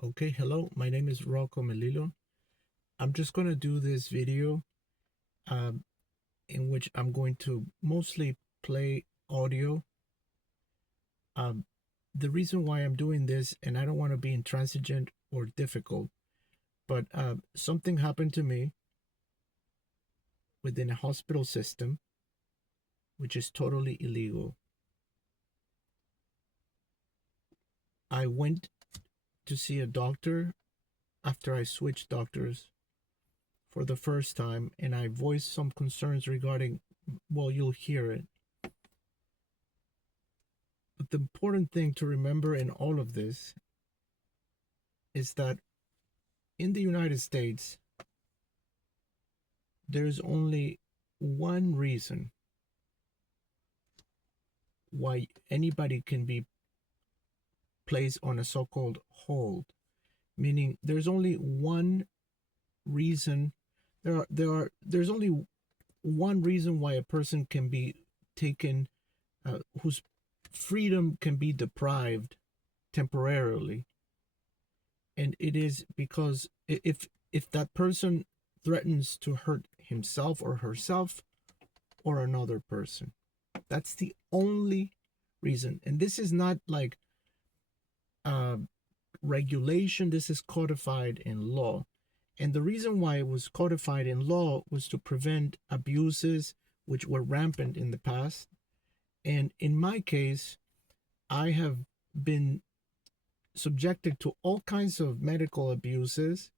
Okay, hello, my name is Rocco Melillo. I'm just going to do this video um, in which I'm going to mostly play audio. Um, the reason why I'm doing this, and I don't want to be intransigent or difficult, but something happened to me within a hospital system, which is totally illegal. I went to see a doctor after I switched doctors for the first time, and I voiced some concerns regarding, well, you'll hear it. But the important thing to remember in all of this is that in the United States, there's only one reason why anybody can be placed on a so called hold, meaning there's only one reason. There's only one reason why a person can be taken, whose freedom can be deprived temporarily, and it is because if that person threatens to hurt himself or herself or another person. That's the only reason. And this is not like uh, regulation, this is codified in law. And the reason why it was codified in law was to prevent abuses which were rampant in the past. And in my case, I have been subjected to all kinds of medical abuses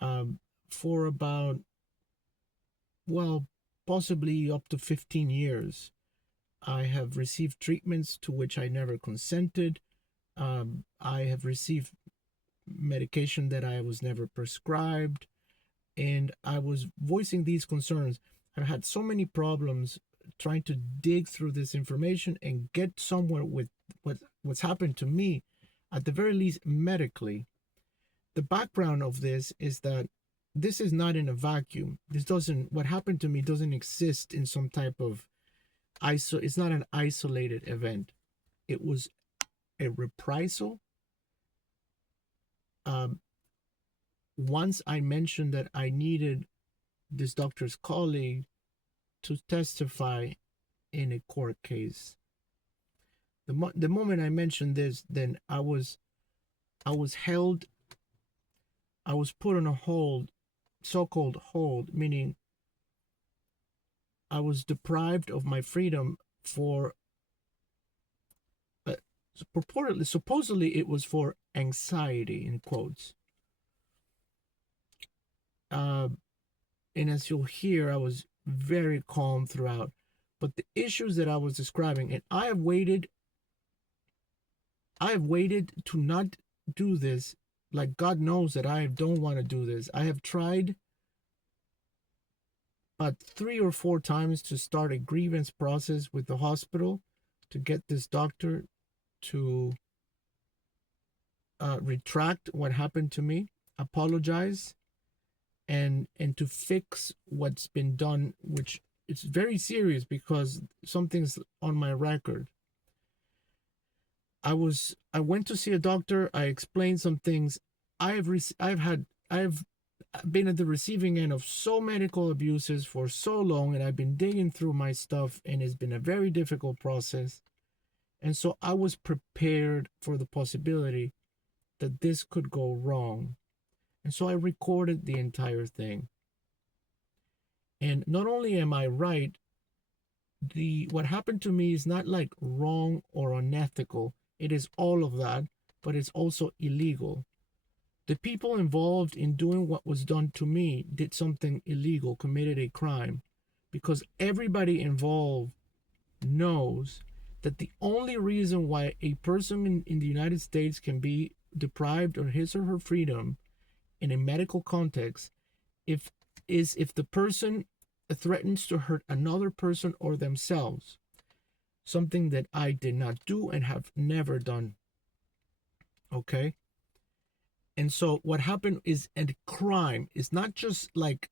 um, for about, well, possibly up to 15 years. I have received treatments to which I never consented. I have received medication that I was never prescribed, and I was voicing these concerns. I've had so many problems trying to dig through this information and get somewhere with what's happened to me, at the very least medically. The background of this is that this is not in a vacuum. This doesn't what happened to me doesn't exist in some type of it's not an isolated event. It was a reprisal. Um, Once I mentioned that I needed this doctor's colleague to testify in a court case. The moment I mentioned this, then I was held, I was put on a hold, so-called hold, meaning I was deprived of my freedom for uh, purportedly, supposedly it was for anxiety in quotes. Uh, and as you'll hear, I was very calm throughout. But the issues that I was describing, and I have waited to not do this. Like God knows that I don't want to do this. I have tried about 3 or 4 times to start a grievance process with the hospital to get this doctor to retract what happened to me, apologize, and to fix what's been done, which it's very serious because something's on my record. I went to see a doctor. I explained some things. I've been at the receiving end of so medical abuses for so long, and I've been digging through my stuff, and it's been a very difficult process. And so I was prepared for the possibility that this could go wrong. And so I recorded the entire thing. And not only am I right, the what happened to me is not like wrong or unethical. It is all of that, but it's also illegal. The people involved in doing what was done to me did something illegal, committed a crime, because everybody involved knows that the only reason why a person in the United States can be deprived of his or her freedom in a medical context if if the person threatens to hurt another person or themselves, something that I did not do and have never done. Okay? And so what happened is a crime. It's not just like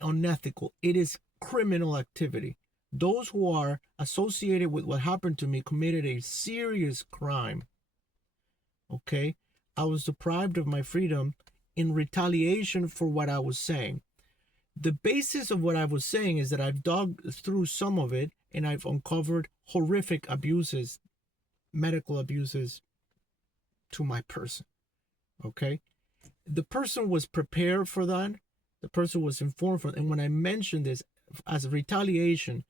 unethical, it is criminal activity. Those who are associated with what happened to me committed a serious crime. Okay? I was deprived of my freedom in retaliation for what I was saying. The basis of what I was saying is that I've dug through some of it and I've uncovered horrific abuses, medical abuses to my person. Okay? The person was prepared for that. The person was informed for it. And when I mentioned this as a retaliation,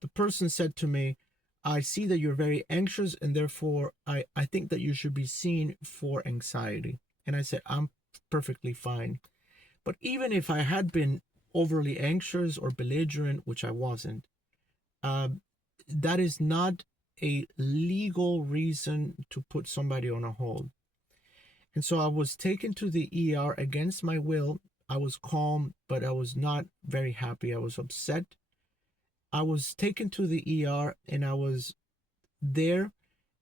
the person said to me, I see that you're very anxious and therefore I think that you should be seen for anxiety. And I said, I'm perfectly fine. But even if I had been overly anxious or belligerent, which I wasn't, uh, that is not a legal reason to put somebody on a hold. And so I was taken to the ER against my will. I was calm, but I was not very happy. I was upset. I was taken to the ER and I was there.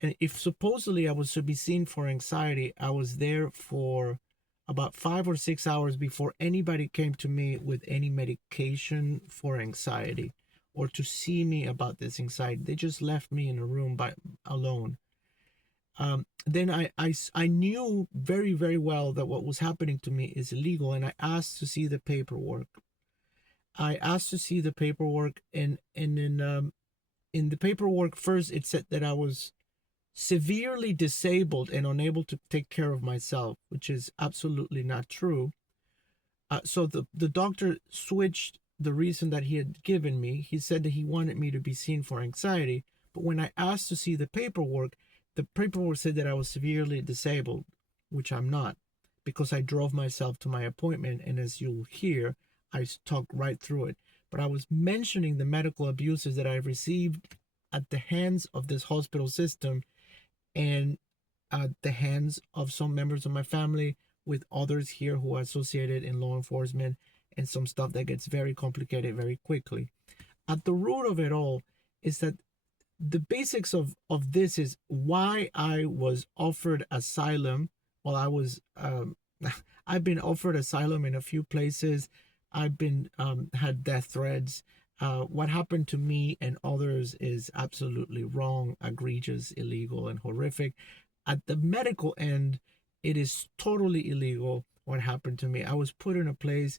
And if supposedly I was to be seen for anxiety, I was there for about 5 or 6 hours before anybody came to me with any medication for anxiety or to see me about this anxiety. They just left me in a room alone. Then I knew very, very well that what was happening to me is illegal, and I asked to see the paperwork. I asked to see the paperwork, and in the paperwork first it said that I was severely disabled and unable to take care of myself, which is absolutely not true. So the doctor switched the reason that he had given me. He said that he wanted me to be seen for anxiety, but when I asked to see the paperwork said that I was severely disabled, which I'm not, because I drove myself to my appointment, and as you'll hear, I talked right through it. But I was mentioning the medical abuses that I've received at the hands of this hospital system and at the hands of some members of my family, with others here who are associated in law enforcement, and some stuff that gets very complicated very quickly. At the root of it all is that the basics of this is why I was offered asylum. Well, I was I've been offered asylum in a few places. I've been had death threats. What happened to me and others is absolutely wrong, egregious, illegal, and horrific. At the medical end, it is totally illegal what happened to me. I was put in a place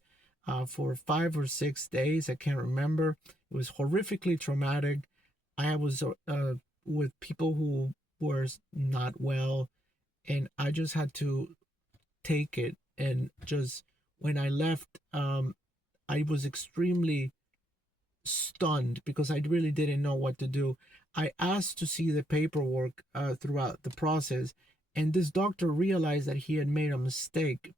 for 5 or 6 days. I can't remember. It was horrifically traumatic. I was with people who were not well, and I just had to take it. And just when I left, I was extremely stunned because I really didn't know what to do. I asked to see the paperwork throughout the process, and this doctor realized that he had made a mistake.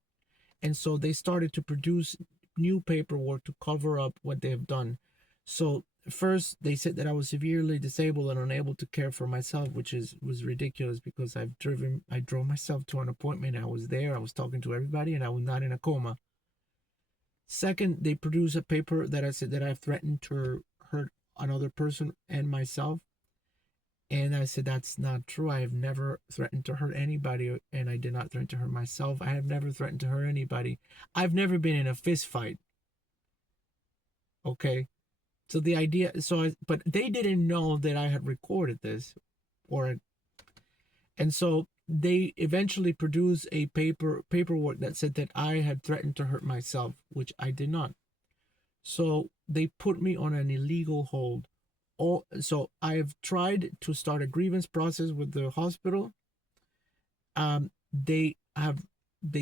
And so they started to produce new paperwork to cover up what they have done. So first they said that I was severely disabled and unable to care for myself, which was ridiculous because I drove myself to an appointment. I was there, I was talking to everybody, and I was not in a coma. Second, they produced a paper that I said that I threatened to hurt another person and myself. And I said, that's not true. I have never threatened to hurt anybody, and I did not threaten to hurt myself. I have never threatened to hurt anybody. I've never been in a fist fight. Okay. So the idea, but they didn't know that I had recorded this, and so they eventually produced a paperwork that said that I had threatened to hurt myself, which I did not. So they put me on an illegal hold. So I've tried to start a grievance process with the hospital. They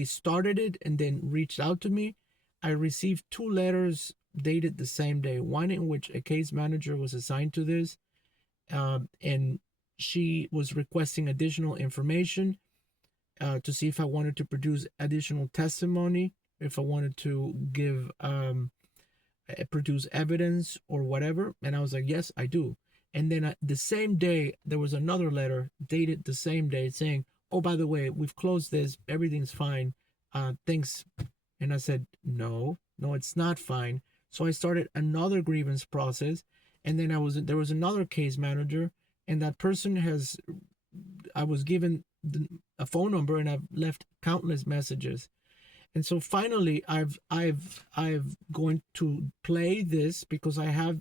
started it and then reached out to me. I received 2 letters dated the same day. One in which a case manager was assigned to this, and she was requesting additional information to see if I wanted to produce additional testimony, if I wanted to give produce evidence or whatever. And I was like, yes, I do. And then the same day, there was another letter dated the same day saying, oh, by the way, we've closed this. Everything's fine. Thanks. And I said, no, it's not fine. So I started another grievance process. And then there was another case manager, and that person I was given a phone number, and I've left countless messages. And so finally I've going to play this because I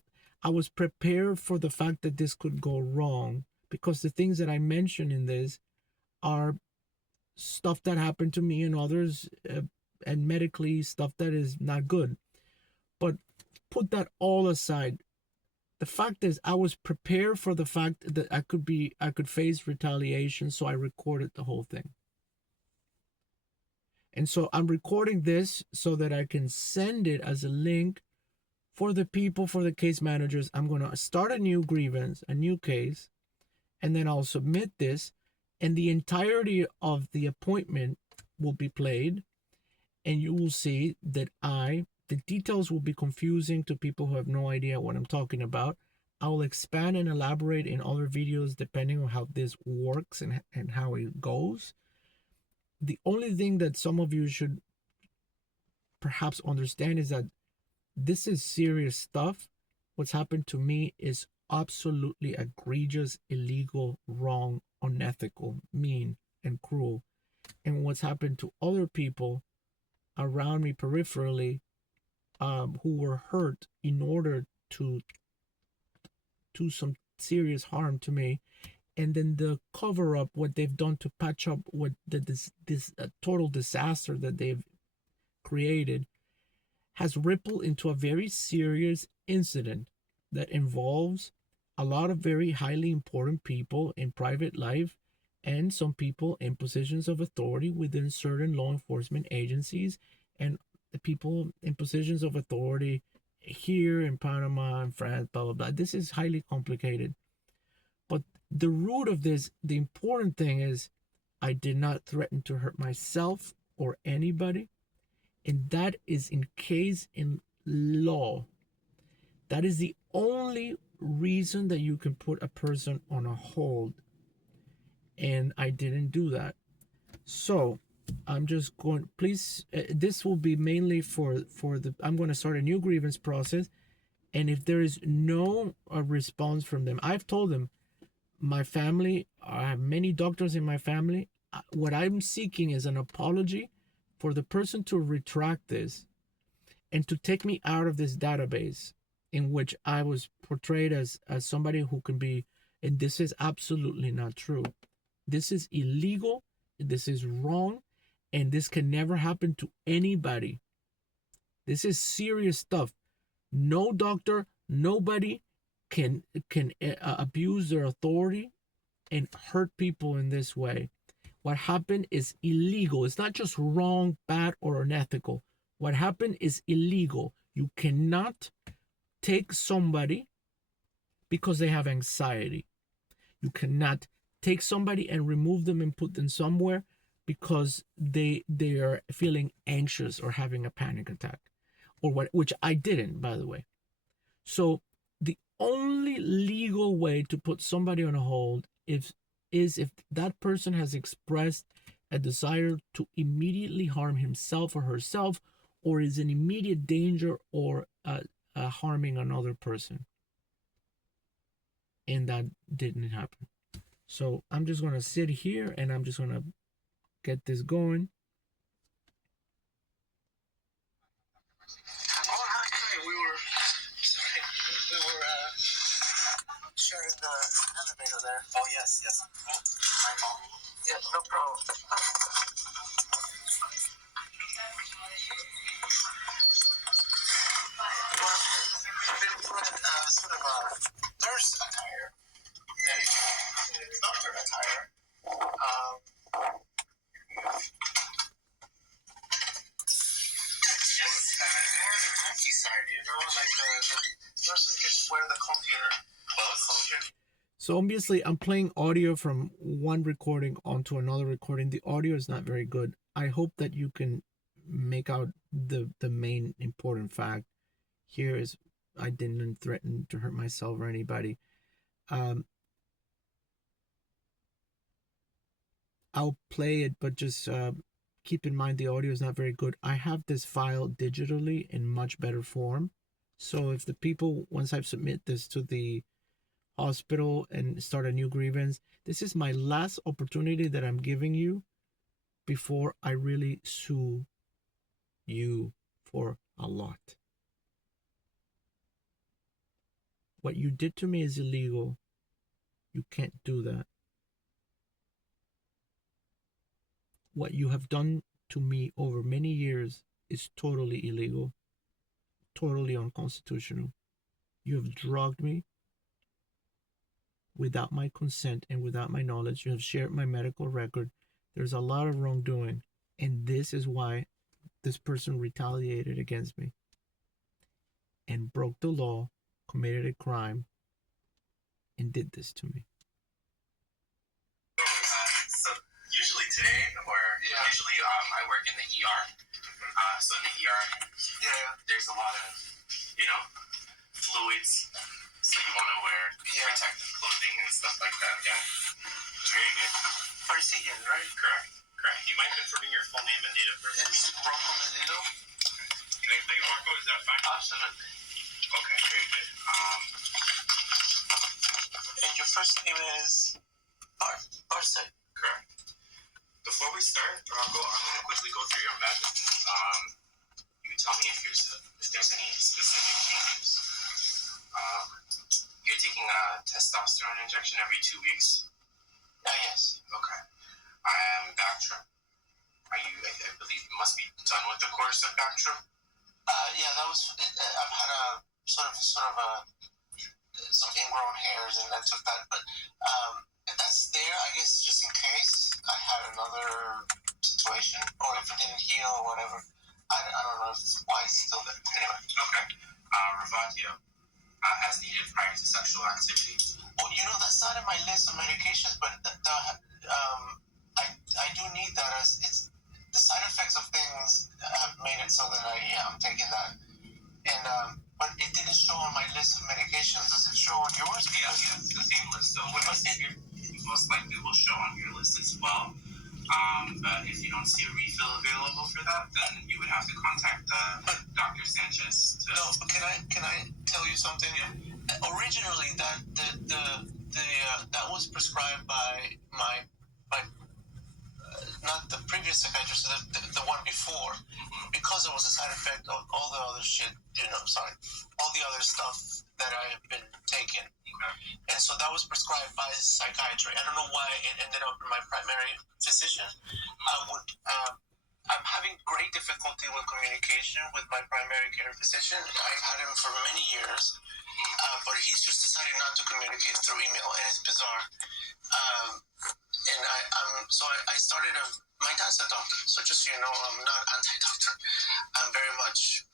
was prepared for the fact that this could go wrong, because the things that I mentioned in this are stuff that happened to me and others, and medically stuff that is not good. But put that all aside. The fact is, I was prepared for the fact that I could face retaliation, so I recorded the whole thing. And so I'm recording this so that I can send it as a link for the people, for the case managers. I'm going to start a new grievance, a new case, and then I'll submit this, and the entirety of the appointment will be played, and you will see that the details will be confusing to people who have no idea what I'm talking about. I will expand and elaborate in other videos depending on how this works and how it goes. The only thing that some of you should perhaps understand is that this is serious stuff. What's happened to me is absolutely egregious, illegal, wrong, unethical, mean, and cruel. And what's happened to other people around me peripherally, who were hurt in order to do some serious harm to me, and then the cover up, what they've done to patch up what this total disaster that they've created, has rippled into a very serious incident that involves a lot of very highly important people in private life and some people in positions of authority within certain law enforcement agencies, and the people in positions of authority here in Panama and France, blah, blah, blah. This is highly complicated. But the root of this, the important thing is, I did not threaten to hurt myself or anybody. And that is in case in law. That is the only reason that you can put a person on a hold. And I didn't do that. So I'm just going, please, this will be mainly for the, I'm going to start a new grievance process. And if there is no response from them, I've told them, my family, I have many doctors in my family. What I'm seeking is an apology for the person to retract this and to take me out of this database in which I was portrayed as somebody who can be, and this is absolutely not true. This is illegal, this is wrong, and this can never happen to anybody. This is serious stuff. No doctor, nobody can abuse their authority and hurt people in this way. What happened is illegal. It's not just wrong, bad, or unethical. What happened is illegal. You cannot take somebody because they have anxiety. You cannot take somebody and remove them and put them somewhere because they are feeling anxious or having a panic attack, or what, which I didn't, by the way. So the only legal way to put somebody on a hold is if that person has expressed a desire to immediately harm himself or herself, or is in immediate danger or harming another person. And that didn't happen. So I'm just going to sit here and I'm just going to get this going. Sharing the elevator there. Oh, yes, yes. Oh, my fault. Yeah, no problem. Well, I've been put in sort of a nurse attire and doctor attire. Yes, more the comfy side, you know, like the nurses get to wear the comfier clothes. So obviously I'm playing audio from one recording onto another recording. The audio is not very good. I hope that you can make out the main important fact here is I didn't threaten to hurt myself or anybody. I'll play it, but just keep in mind the audio is not very good. I have this file digitally in much better form. So if the people, once I submit this to the hospital and start a new grievance, this is my last opportunity that I'm giving you before I really sue you for a lot. What you did to me is illegal. You can't do that. what you have done to me over many years is totally illegal, totally unconstitutional. You have drugged me without my consent and without my knowledge. You have shared my medical record. There's a lot of wrongdoing, and this is why this person retaliated against me and broke the law, committed a crime, and did this to me. So usually today, or usually I work in the ER. So in the ER, there's a lot of, fluids. So you want to wear protective clothing and stuff like that. Yeah, very good. Parisian, right? Correct. You mind confirming your full name and date of birth? It's Rocco Melillo. Can I take Rocco? Is that fine? Absolutely. Okay, very good. And your first name is Arce. Correct. Before we start, Rocco, I'm going to quickly go through your meds. You tell me if there's any specific changes. You're taking a testosterone injection every 2 weeks? Yes. Okay. Bactrim. I believe you must be done with the course of Bactrim? Yeah, that was, I've had a sort of some ingrown hairs and I took that, but that's there, I guess, just in case I had another situation, or if it didn't heal or whatever. I don't know why it's still there. Anyway. Okay. Revatio, as needed prior to sexual activity. Well, that's not in my list of medications, but I do need that. As it's the side effects of things have made it so that I'm taking that. And but it didn't show on my list of medications. Does it show on yours? Yeah, it's the same list. So it most likely will show on your list as well. But if you don't see a refill available for that, then you would have to contact Dr. Sanchez. No, but can I tell you something? Yeah. Originally, that was prescribed by my not the previous psychiatrist, the one before, because it was a side effect of all the other shit. All the other stuff that I have been taking. And so that was prescribed by psychiatry. I don't know why it ended up in my primary physician. I'm having great difficulty with communication with my primary care physician. I've had him for many years, but he's just decided not to communicate through email, and it's bizarre. And I started my dad's a doctor, so just so you know, I'm not anti-doctor. I'm very much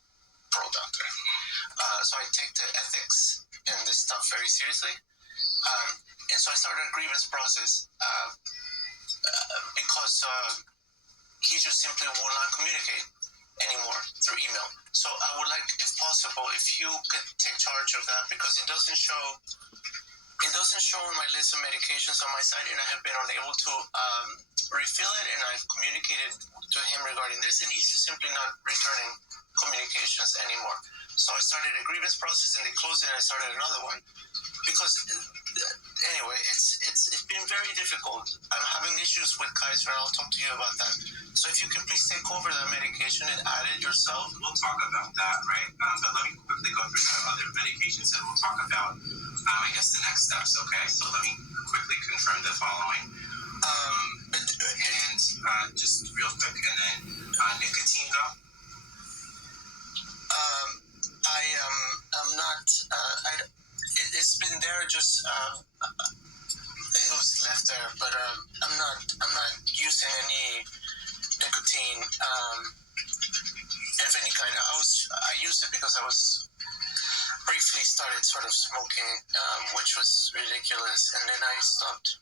pro-doctor. So I take the ethics and this stuff very seriously. And so I started a grievance process because he just simply will not communicate anymore through email. So I would like, if possible, if you could take charge of that, because it doesn't show on my list of medications on my side, and I have been unable to refill it, and I've communicated to him regarding this, and he's just simply not returning communications anymore. So I started a grievance process, and they closed it, and I started another one. Because, anyway, it's been very difficult. I'm having issues with Kaiser, and I'll talk to you about that. So if you can please take over that medication and add it yourself. We'll talk about that, right? But let me quickly go through the other medications, and we'll talk about, I guess, the next steps, okay? So let me quickly confirm the following. Just real quick, and then nicotine gum. I'm not, it's been there, just it was left there, but I'm not using any nicotine of any kind. I used it because I was briefly started sort of smoking, which was ridiculous, and then I stopped.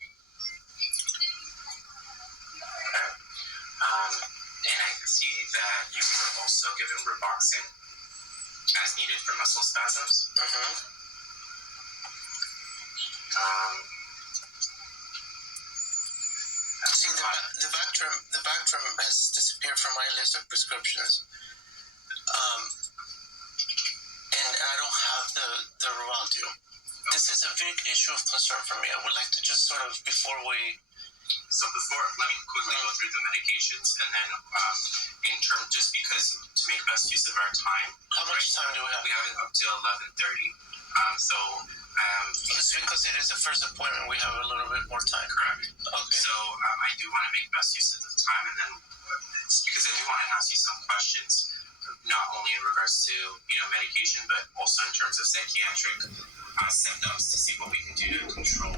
And I see that you were also given Roboxin as needed for muscle spasms. See, the Bactrim has disappeared from my list of prescriptions. And I don't have the Rovaltio. This is a big issue of concern for me. I would like to just sort of, let me quickly go through the medications, and then just because to make best use of our time. How much time do we have? We have it up to 11:30. It's because it is the first appointment. We have a little bit more time. Correct. Okay. So I do want to make best use of the time, and then it's because I do want to ask you some questions, not only in regards to medication, but also in terms of psychiatric symptoms to see what we can do to control.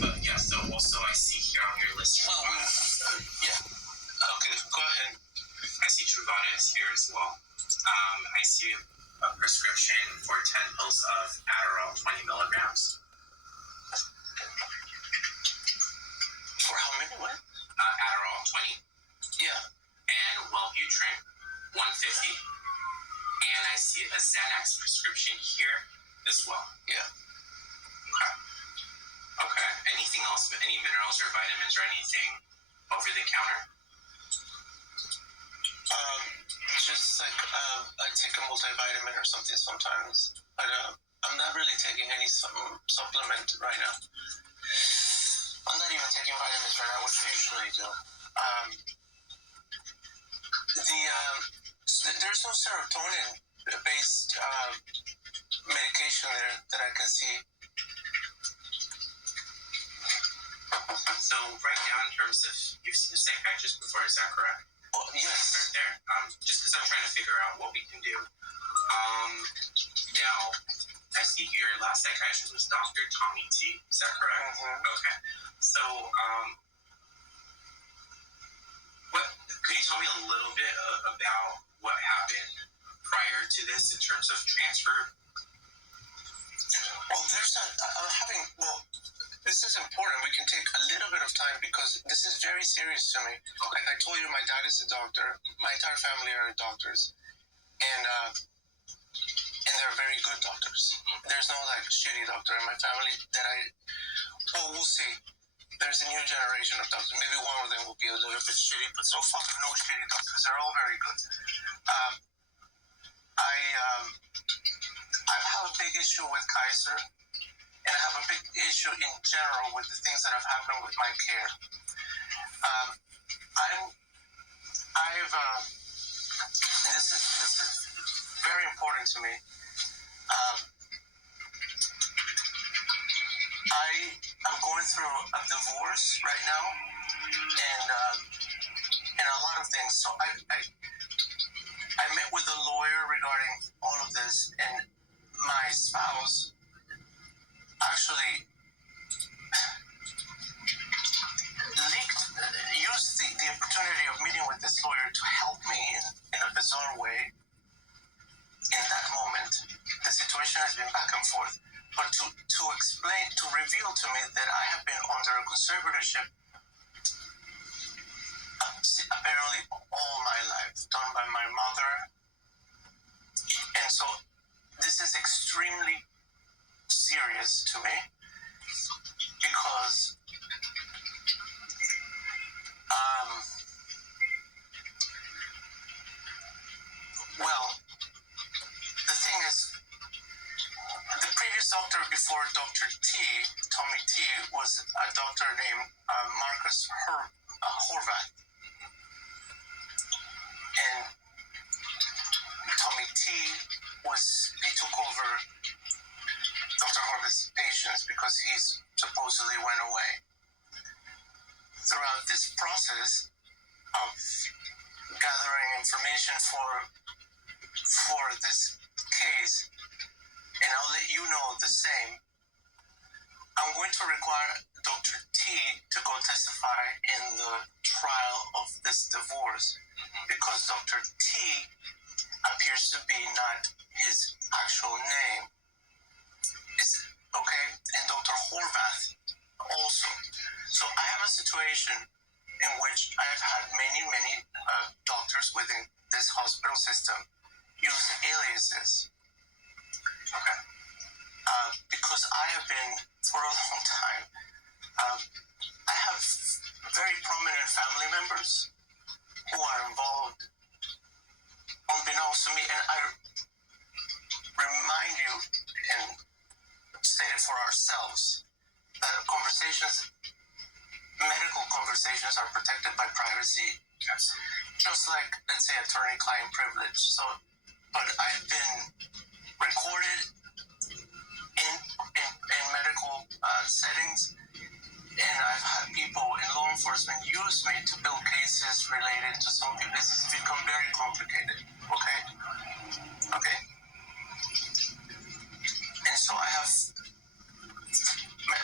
But yeah, so also I see here on your list. Yeah. Okay, go ahead. I see Truvada is here as well. I see a prescription for 10 pills of Adderall, 20 milligrams. For how many? What? Adderall, 20. Yeah. And Wellbutrin, 150. And I see a Xanax prescription here as well. Yeah. Okay. Anything else? Any minerals or vitamins or anything over the counter? Just like I take a multivitamin or something sometimes, but I'm not really taking any supplement right now. I'm not even taking vitamins right now, which I usually do. There's no serotonin-based medication there that I can see. So right now, in terms of, you've seen a psychiatrist before, is that correct? Well, yes. Right there. Just because I'm trying to figure out what we can do. Now, I see your last psychiatrist was Dr. Tommy T. Is that correct? Mm-hmm. Okay. So, could you tell me a little bit about what happened prior to this in terms of transfer? Well, this is important. We can take a little bit of time because this is very serious to me. Like I told you, my dad is a doctor. My entire family are doctors, and they're very good doctors. There's no like shitty doctor in my family we'll see. There's a new generation of doctors. Maybe one of them will be a little bit shitty, but so far no shitty doctors. They're all very good. I have a big issue with Kaiser. And I have a big issue in general with the things that have happened with my care. This is very important to me. I am going through a divorce right now, and a lot of things. So I met with a lawyer regarding all of this, and my spouse actually used the opportunity of meeting with this lawyer to help me in a bizarre way in that moment. The situation has been back and forth. But to explain, to reveal to me that I have been under a conservatorship apparently all my life, done by my mother. And so this is extremely serious to me because the thing is, the previous doctor before Dr. Tommy T, was a doctor named Marcus Horvath. And Tommy T he took over Dr. Horvath's patients because he supposedly went away. Throughout this process of gathering information for this case, and I'll let you know the same, I'm going to require Dr. T to go testify in the trial of this divorce because Dr. T appears to be not his actual name. Okay? And Dr. Horvath also. So I have a situation in which I have had many doctors within this hospital system use aliases. Okay. Because I have been, for a long time, I have very prominent family members who are involved unbeknownst to me, and I remind you and state it for ourselves that medical conversations are protected by privacy, just like, let's say, attorney-client privilege. So, but I've been recorded in medical settings, and I've had people in law enforcement use me to build cases related to some people. This has become very complicated. Okay. And so I have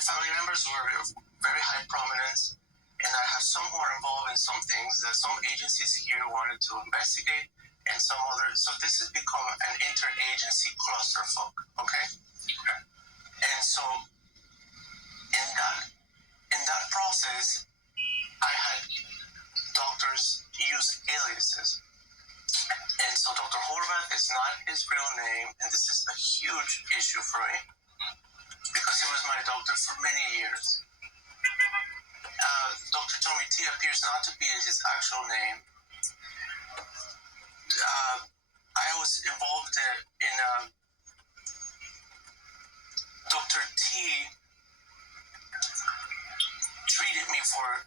family members who are of very high prominence, and I have some who are involved in some things that some agencies here wanted to investigate, and some others. So this has become an interagency clusterfuck. Okay. And so in that process, I had doctors use aliases. And so Dr. Horvath is not his real name, and this is a huge issue for me because he was my doctor for many years. Dr. Tommy T appears not to be his actual name. I was involved in Dr. T treated me for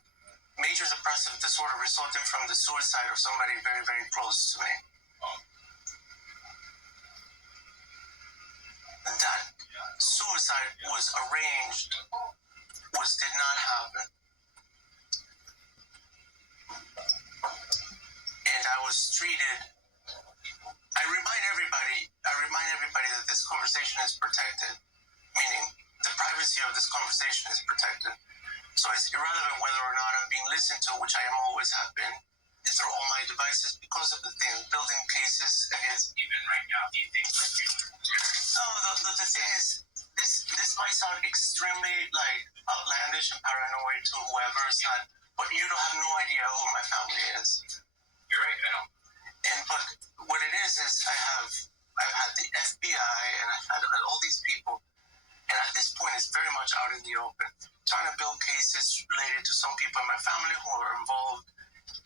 major depressive disorder resulting from the suicide of somebody very, very close to me. That suicide was arranged, did not happen. And I was treated. I remind everybody that this conversation is protected, meaning the privacy of this conversation is protected. So it's irrelevant whether or not I'm being listened to, which I am always have been, through all my devices because of the thing, building cases against. Even right now, do you think like you? No, the thing is, this might sound extremely like outlandish and paranoid to whoever is not, but you don't have no idea who my family is. You're right, I don't. But what it is I've had the FBI and I've had all these people, and at this point it's very much out in the open, trying to build cases related to some people in my family who are involved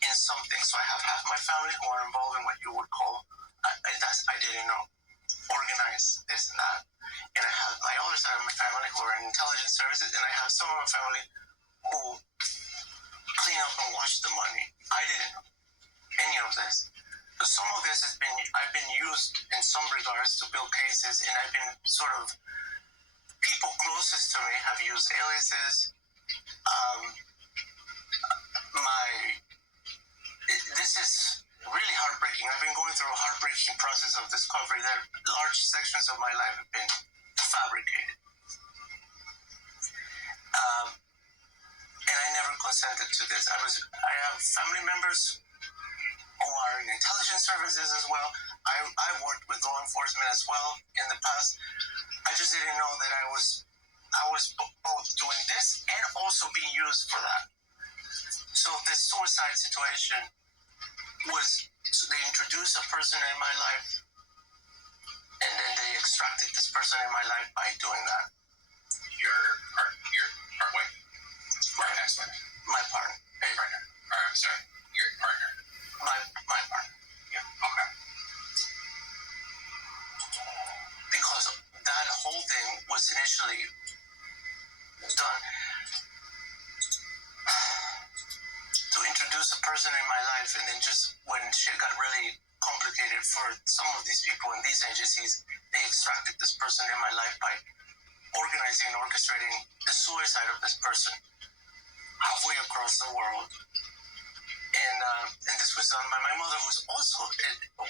in something. So I have half my family who are involved in what you would call, I didn't know, organize this and that. And I have my other side of my family who are in intelligence services, and I have some of my family who clean up and watch the money. I didn't know any of this. So some of this I've been used in some regards to build cases, and I've been sort of, people closest to me have used aliases. This is really heartbreaking. I've been going through a heartbreaking process of discovery that large sections of my life have been fabricated. And I never consented to this. I have family members who are in intelligence services as well. I worked with law enforcement as well in the past. I just didn't know that I was both doing this and also being used for that. So this suicide situation was, so they introduced a person in my life, and then they extracted this person in my life by doing that. Your wife. My ex-wife. My partner. Your partner. Or I'm sorry, your partner. My partner. Yeah. Okay. Because that whole thing was initially done to introduce a person in my life, and then just when shit got really complicated for some of these people in these agencies, they extracted this person in my life by organizing and orchestrating the suicide of this person halfway across the world. And this was done by my mother, who's also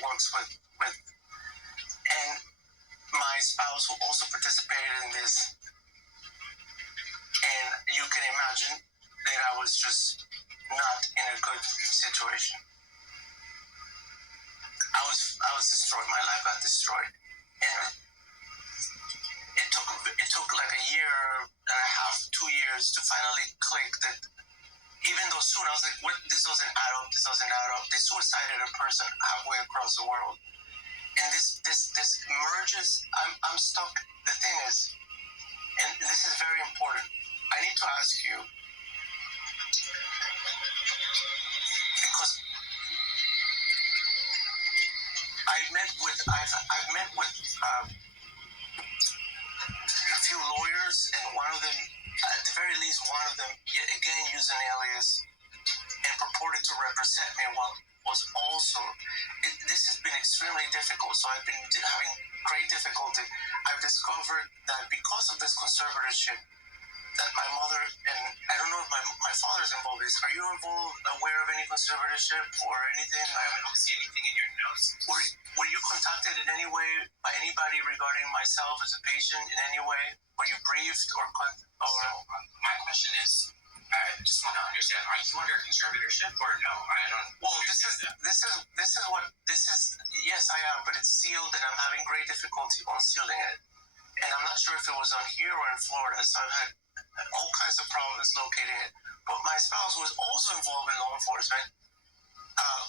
works with and my spouse, who also participated in this. And you can imagine that I was just not in a good situation. I was destroyed. My life got destroyed, and it took like a year and a half, 2 years to finally click that. Even though soon I was like, "What? This doesn't add up. This doesn't add up." They suicided a person halfway across the world, and this merges. I'm stuck. The thing is, and this is very important. I need to ask you, because I've met with a few lawyers, and one of them, at the very least, one of them, yet again, used an alias and purported to represent me while was also, this has been extremely difficult. So I've been having great difficulty. I've discovered that because of this conservatorship, that my mother, and I don't know if my father's involved. Are you aware of any conservatorship or anything? I don't see anything in your notes. Were you contacted in any way by anybody regarding myself as a patient in any way? Were you briefed or? My question is, I just want to understand: are you under conservatorship or no? I don't. Well, this is. Yes, I am, but it's sealed, and I'm having great difficulty unsealing it. And I'm not sure if it was on here or in Florida, so I've had all kinds of problems locating it. But my spouse was also involved in law enforcement.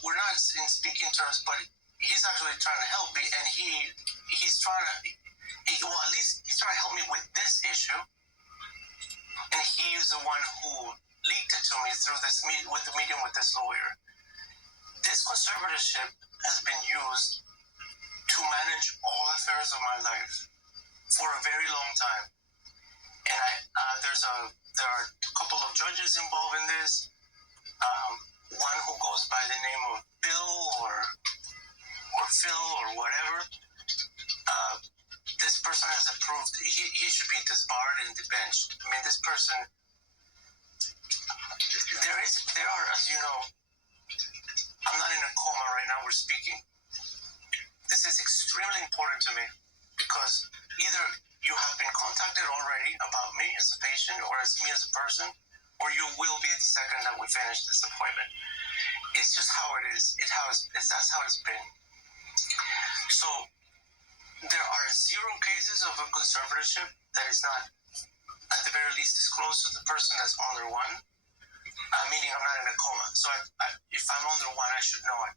We're not in speaking terms, but he's actually trying to help me, and he's trying to, at least he's trying to help me with this issue. And he is the one who leaked it to me through this with the meeting with this lawyer. This conservatorship has been used to manage all affairs of my life for a very long time. And there are a couple of judges involved in this. One who goes by the name of Bill or Phil or whatever. This person has approved he should be disbarred and debenched. I mean, this person. There are, as you know, I'm not in a coma right now. We're speaking. This is extremely important to me because either you have been contacted already about me as a patient or as me as a person, or you will be the second that we finish this appointment. It's just how it is. That's how it's been. So there are 0 cases of a conservatorship that is not, at the very least, disclosed to the person that's under one. Meaning I'm not in a coma. So if I'm under one, I should know it.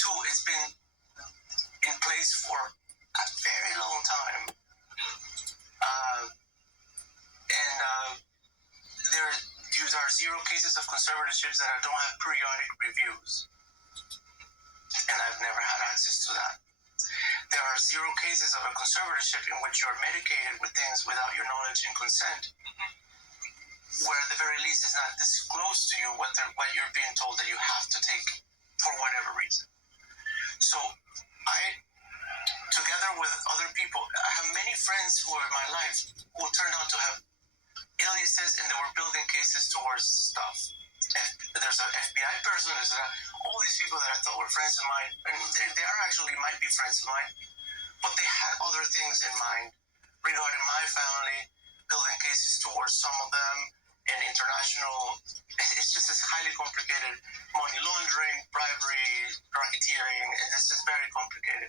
2, it's been in place for a very long time. There are 0 cases of conservatorships that don't have periodic reviews. And I've never had access to that. There are 0 cases of a conservatorship in which you're medicated with things without your knowledge and consent, where at the very least it's not disclosed to you what you're being told that you have to take for whatever reason. So together with other people, I have many friends who are in my life who turned out to have aliases, and they were building cases towards stuff. There's an FBI person, there's all these people that I thought were friends of mine, and they are actually might be friends of mine, but they had other things in mind regarding my family, building cases towards some of them, and international. It's just this highly complicated money laundering, bribery, racketeering, and this is very complicated.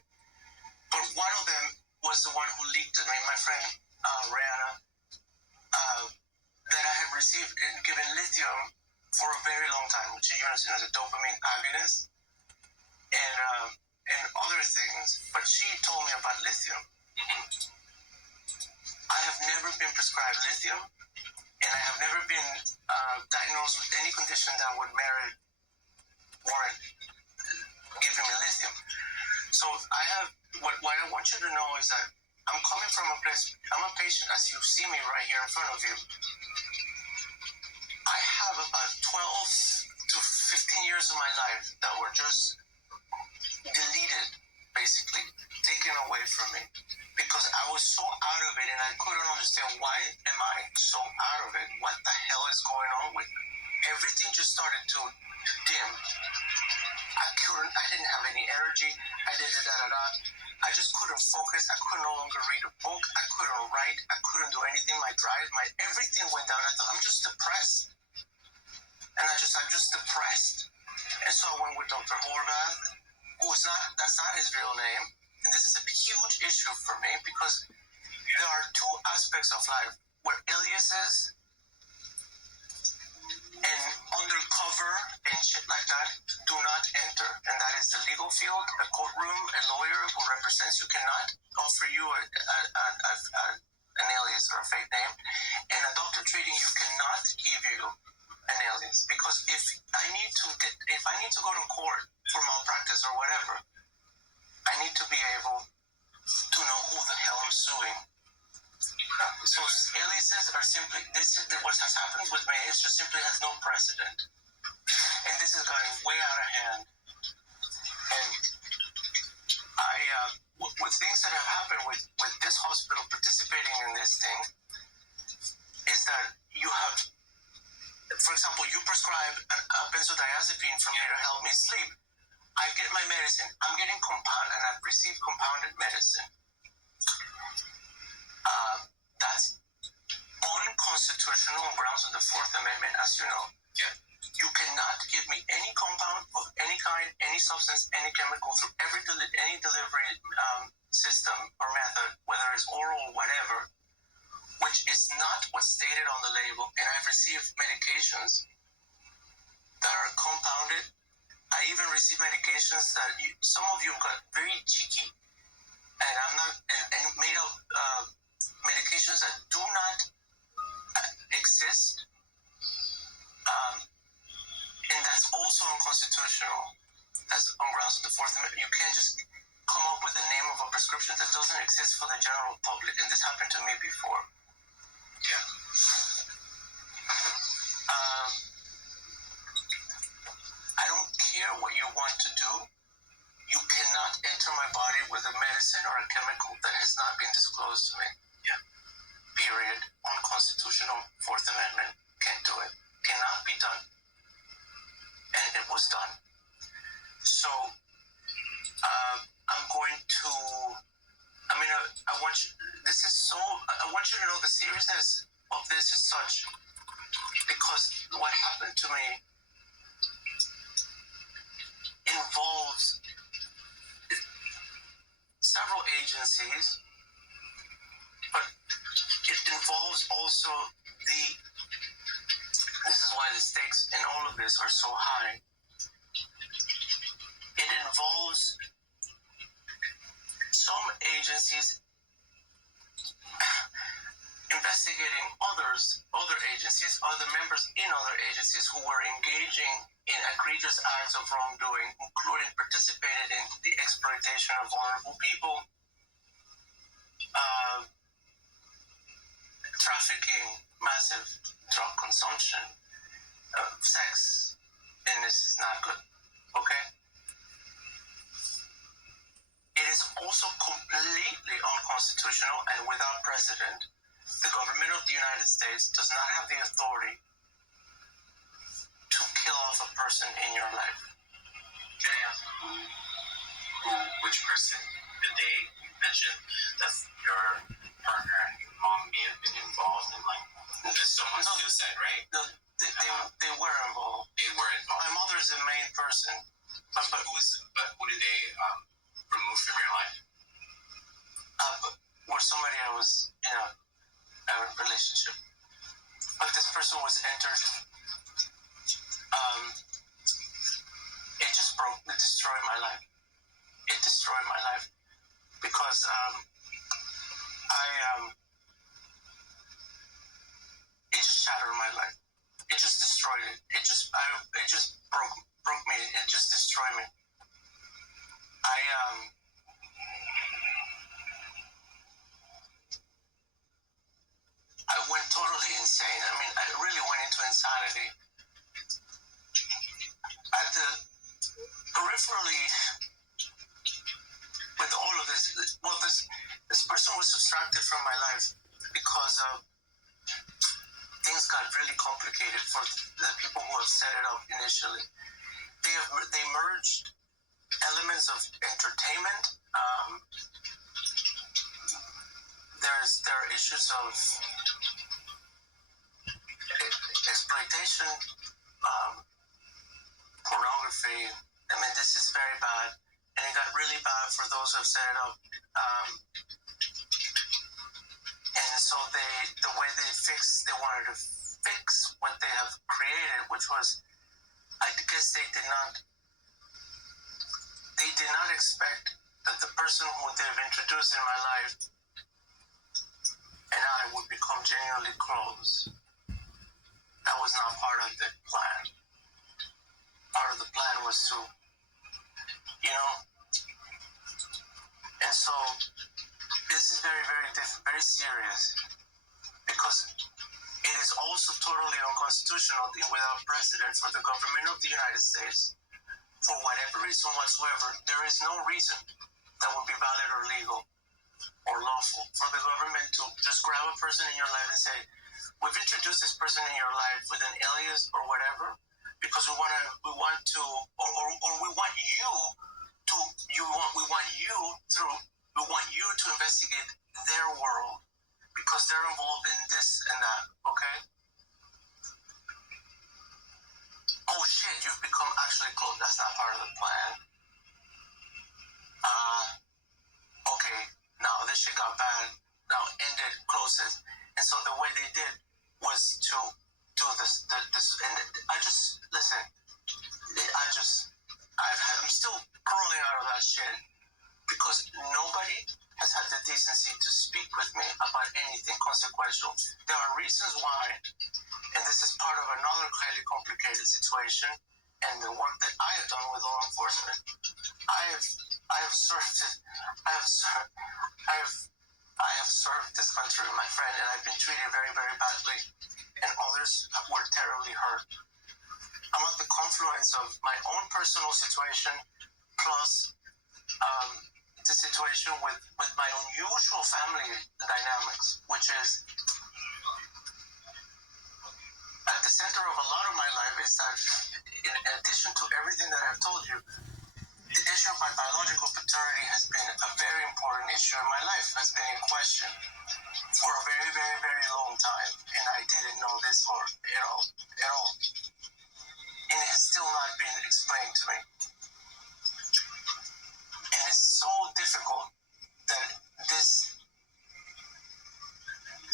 But one of them was the one who leaked to me, my friend Rihanna, that I had received and given lithium for a very long time, which is known as a dopamine agonist, and other things. But she told me about lithium. I have never been prescribed lithium, and I have never been diagnosed with any condition that would warrant giving me lithium. So I have what I want you to know is that I'm coming from a place. I'm a patient, as you see me right here in front of you. I have about 12 to 15 years of my life that were just deleted, basically taken away from me, because I was so out of it, and I couldn't understand why am I so out of it. What the hell is going on with me? Everything just started to dim. I didn't have any energy. I I just couldn't focus. I could no longer read a book. I couldn't write. I couldn't do anything. Everything went down. I thought, I'm just depressed. And I'm just depressed. And so I went with Dr. Horvath, that's not his real name. And this is a huge issue for me because there are 2 aspects of life where aliases and undercover and shit like that do not enter, and that is the legal field. A courtroom, a lawyer who represents you cannot offer you an alias or a fake name, and a doctor treating you cannot give you an alias, because if I need to go to court for malpractice or whatever, I need to be able to know who the hell I'm suing. So aliases are simply, what has happened with me, it just simply has no precedent. And this is going way out of hand. my medicine. I'm getting compounded, and I've received compounded medicine. That's unconstitutional on grounds of the Fourth Amendment, as you know. Yeah. You cannot give me any compound of any kind, any substance, any chemical through any delivery system or method, whether it's oral or whatever, which is not what's stated on the label. And I've received medications that are compounded. I even received medications that some of you got very cheeky, and I'm not, and made up medications that do not exist. And that's also unconstitutional. That's on grounds of the Fourth Amendment. You can't just come up with the name of a prescription that doesn't exist for the general public. And this happened to me before. Yeah. I don't care what you want to do. You cannot enter my body with a medicine or a chemical that has not been disclosed to me. Yeah. Period. Unconstitutional. Fourth Amendment. Can't do it. Cannot be done. And it was done. So I'm going to. I want you. This is so. I want you to know the seriousness of this is such, because what happened to me involves several agencies, but it involves also the. This is why the stakes in all of this are so high. It involves some agencies investigating other agencies, other members in other agencies who were engaging in egregious acts of wrongdoing, including participated in the exploitation of vulnerable people, trafficking, massive drug consumption, sex, and this is not good, okay? It is also completely unconstitutional and without precedent. The government of the United States does not have the authority to kill off a person in your life. Can I ask which person did they mention that your partner and your mom may have been involved in, like, someone's suicide, right? No, they were involved. They were involved. My mother is the main person. But who did they remove from your life? Or somebody I was in a relationship. But this person was entered. It just destroyed my life. It destroyed my life because it just shattered my life. It just destroyed it. It just broke me. It just destroyed me. I went totally insane. I mean, I really went into insanity. At the peripherally, with all of this, well, this person was subtracted from my life because things got really complicated for the people who have set it up initially. They merged elements of entertainment. There are issues of exploitation, pornography. I mean, this is very bad, and it got really bad for those who have set it up. And so the way they wanted to fix what they have created, which was, I guess they did not expect that the person who they've introduced in my life and I would become genuinely close. That was not part of the plan. Part of the plan was to, and so this is very, very different, very serious, because it is also totally unconstitutional and without precedent for the government of the United States, for whatever reason whatsoever. There is no reason that would be valid or legal or lawful for the government to just grab a person in your life and say, we've introduced this person in your life with an alias or whatever, because we want you through. We want you to investigate their world because they're involved in this and that, okay? Oh shit, you've become actually close. That's not part of the plan. Okay, now this shit got bad. Now end it, close it. And so the way they did was to do this, and I just, listen, I'm still crawling out of that shit because nobody has had the decency to speak with me about anything consequential. There are reasons why, and this is part of another highly complicated situation and the work that I have done with law enforcement. I have served this country, my friend, and I've been treated very, very badly, and others were terribly hurt. I'm at the confluence of my own personal situation plus the situation with my unusual family dynamics, which is at the center of a lot of my life is that in addition to everything that I've told you, the issue of my biological paternity has been a very important issue in my life, has been in question for a very, very, very long time, and I didn't know this at all. And it has still not been explained to me. And it's so difficult that this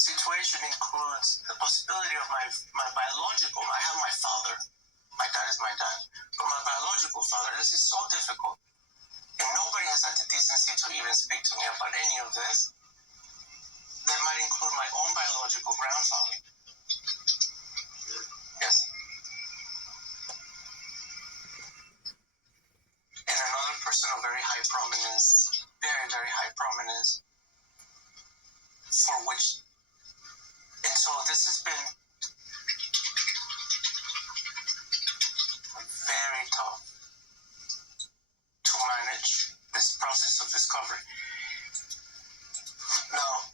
situation includes the possibility of my biological, I have my father, my dad is my dad, but my biological father, this is so difficult. And nobody has had the decency to even speak to me about any of this. That might include my own biological grandfather. Yes. And another person of very high prominence, very, very high prominence, for which, and so this has been very tough to manage this process of discovery. Now,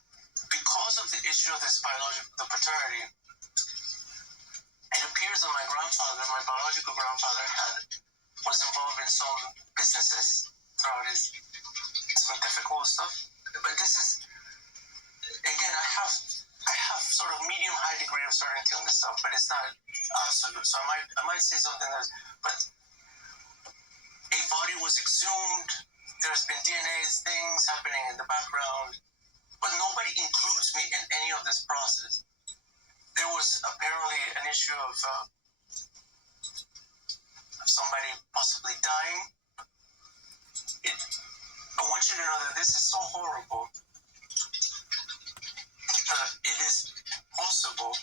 because of the issue of this the paternity, it appears that my biological grandfather was involved in some businesses throughout some difficult stuff. But this is, again, I have sort of medium-high degree of certainty on this stuff, but it's not absolute. So I might say something but a body was exhumed. There's been DNA things happening in the background, but nobody includes me in any of this process. There was apparently an issue of somebody possibly dying. I want you to know that this is so horrible. It is possible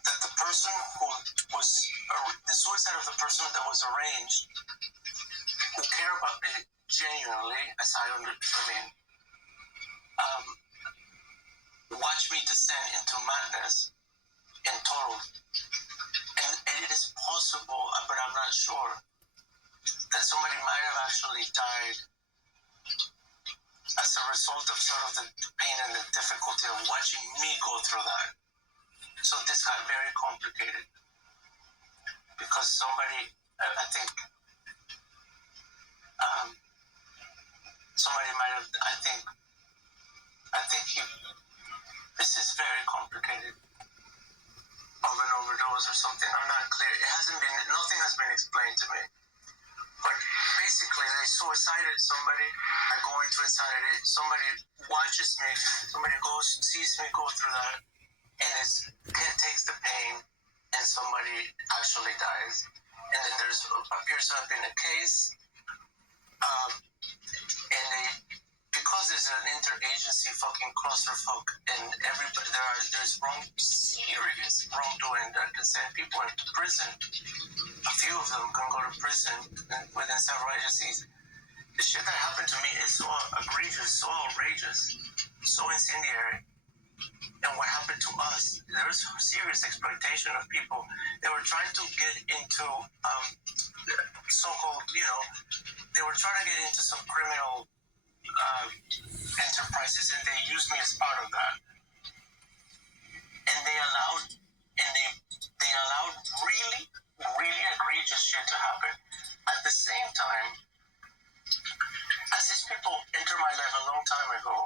that the person who was the suicide of the person that was arranged, who care about me genuinely, as I mean, watch me descend into madness in total. And it is possible, but I'm not sure, that somebody might have actually died as a result of sort of the pain and the difficulty of watching me go through that. So this got very complicated because somebody, I think, somebody might have, I think this is very complicated. Of an overdose or something, I'm not clear. Nothing has been explained to me. But basically, they suicided somebody. I go into inside it. Somebody watches me. Somebody sees me go through that, and takes the pain, and somebody actually dies. And then appears to have been a case, and because there's an interagency fucking clusterfuck, and there's serious wrongdoing that can send people into prison. A few of them can go to prison within several agencies. The shit that happened to me is so egregious, so outrageous, so incendiary. And what happened to us, there was serious exploitation of people. They were trying to get into so-called, they were trying to get into some criminal enterprises, and they used me as part of that. And they allowed really, really egregious shit to happen. At the same time, As these people entered my life a long time ago,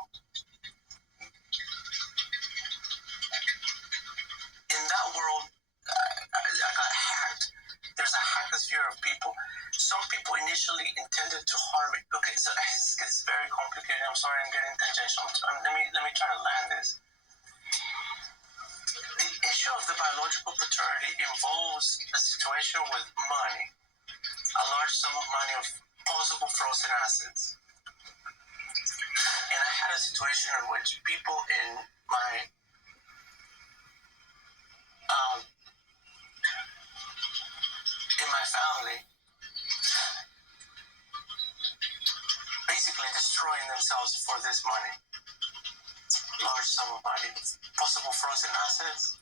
in that world, I got hacked. There's a hackosphere of people. Some people initially intended to harm it. Okay, so this gets very complicated. I'm sorry, I'm getting tangential. Let me try to land this. The issue of the biological paternity involves a situation with money, a large sum of money of possible frozen assets. And I had a situation in which people in my family basically destroying themselves for this money, large sum of money, possible frozen assets.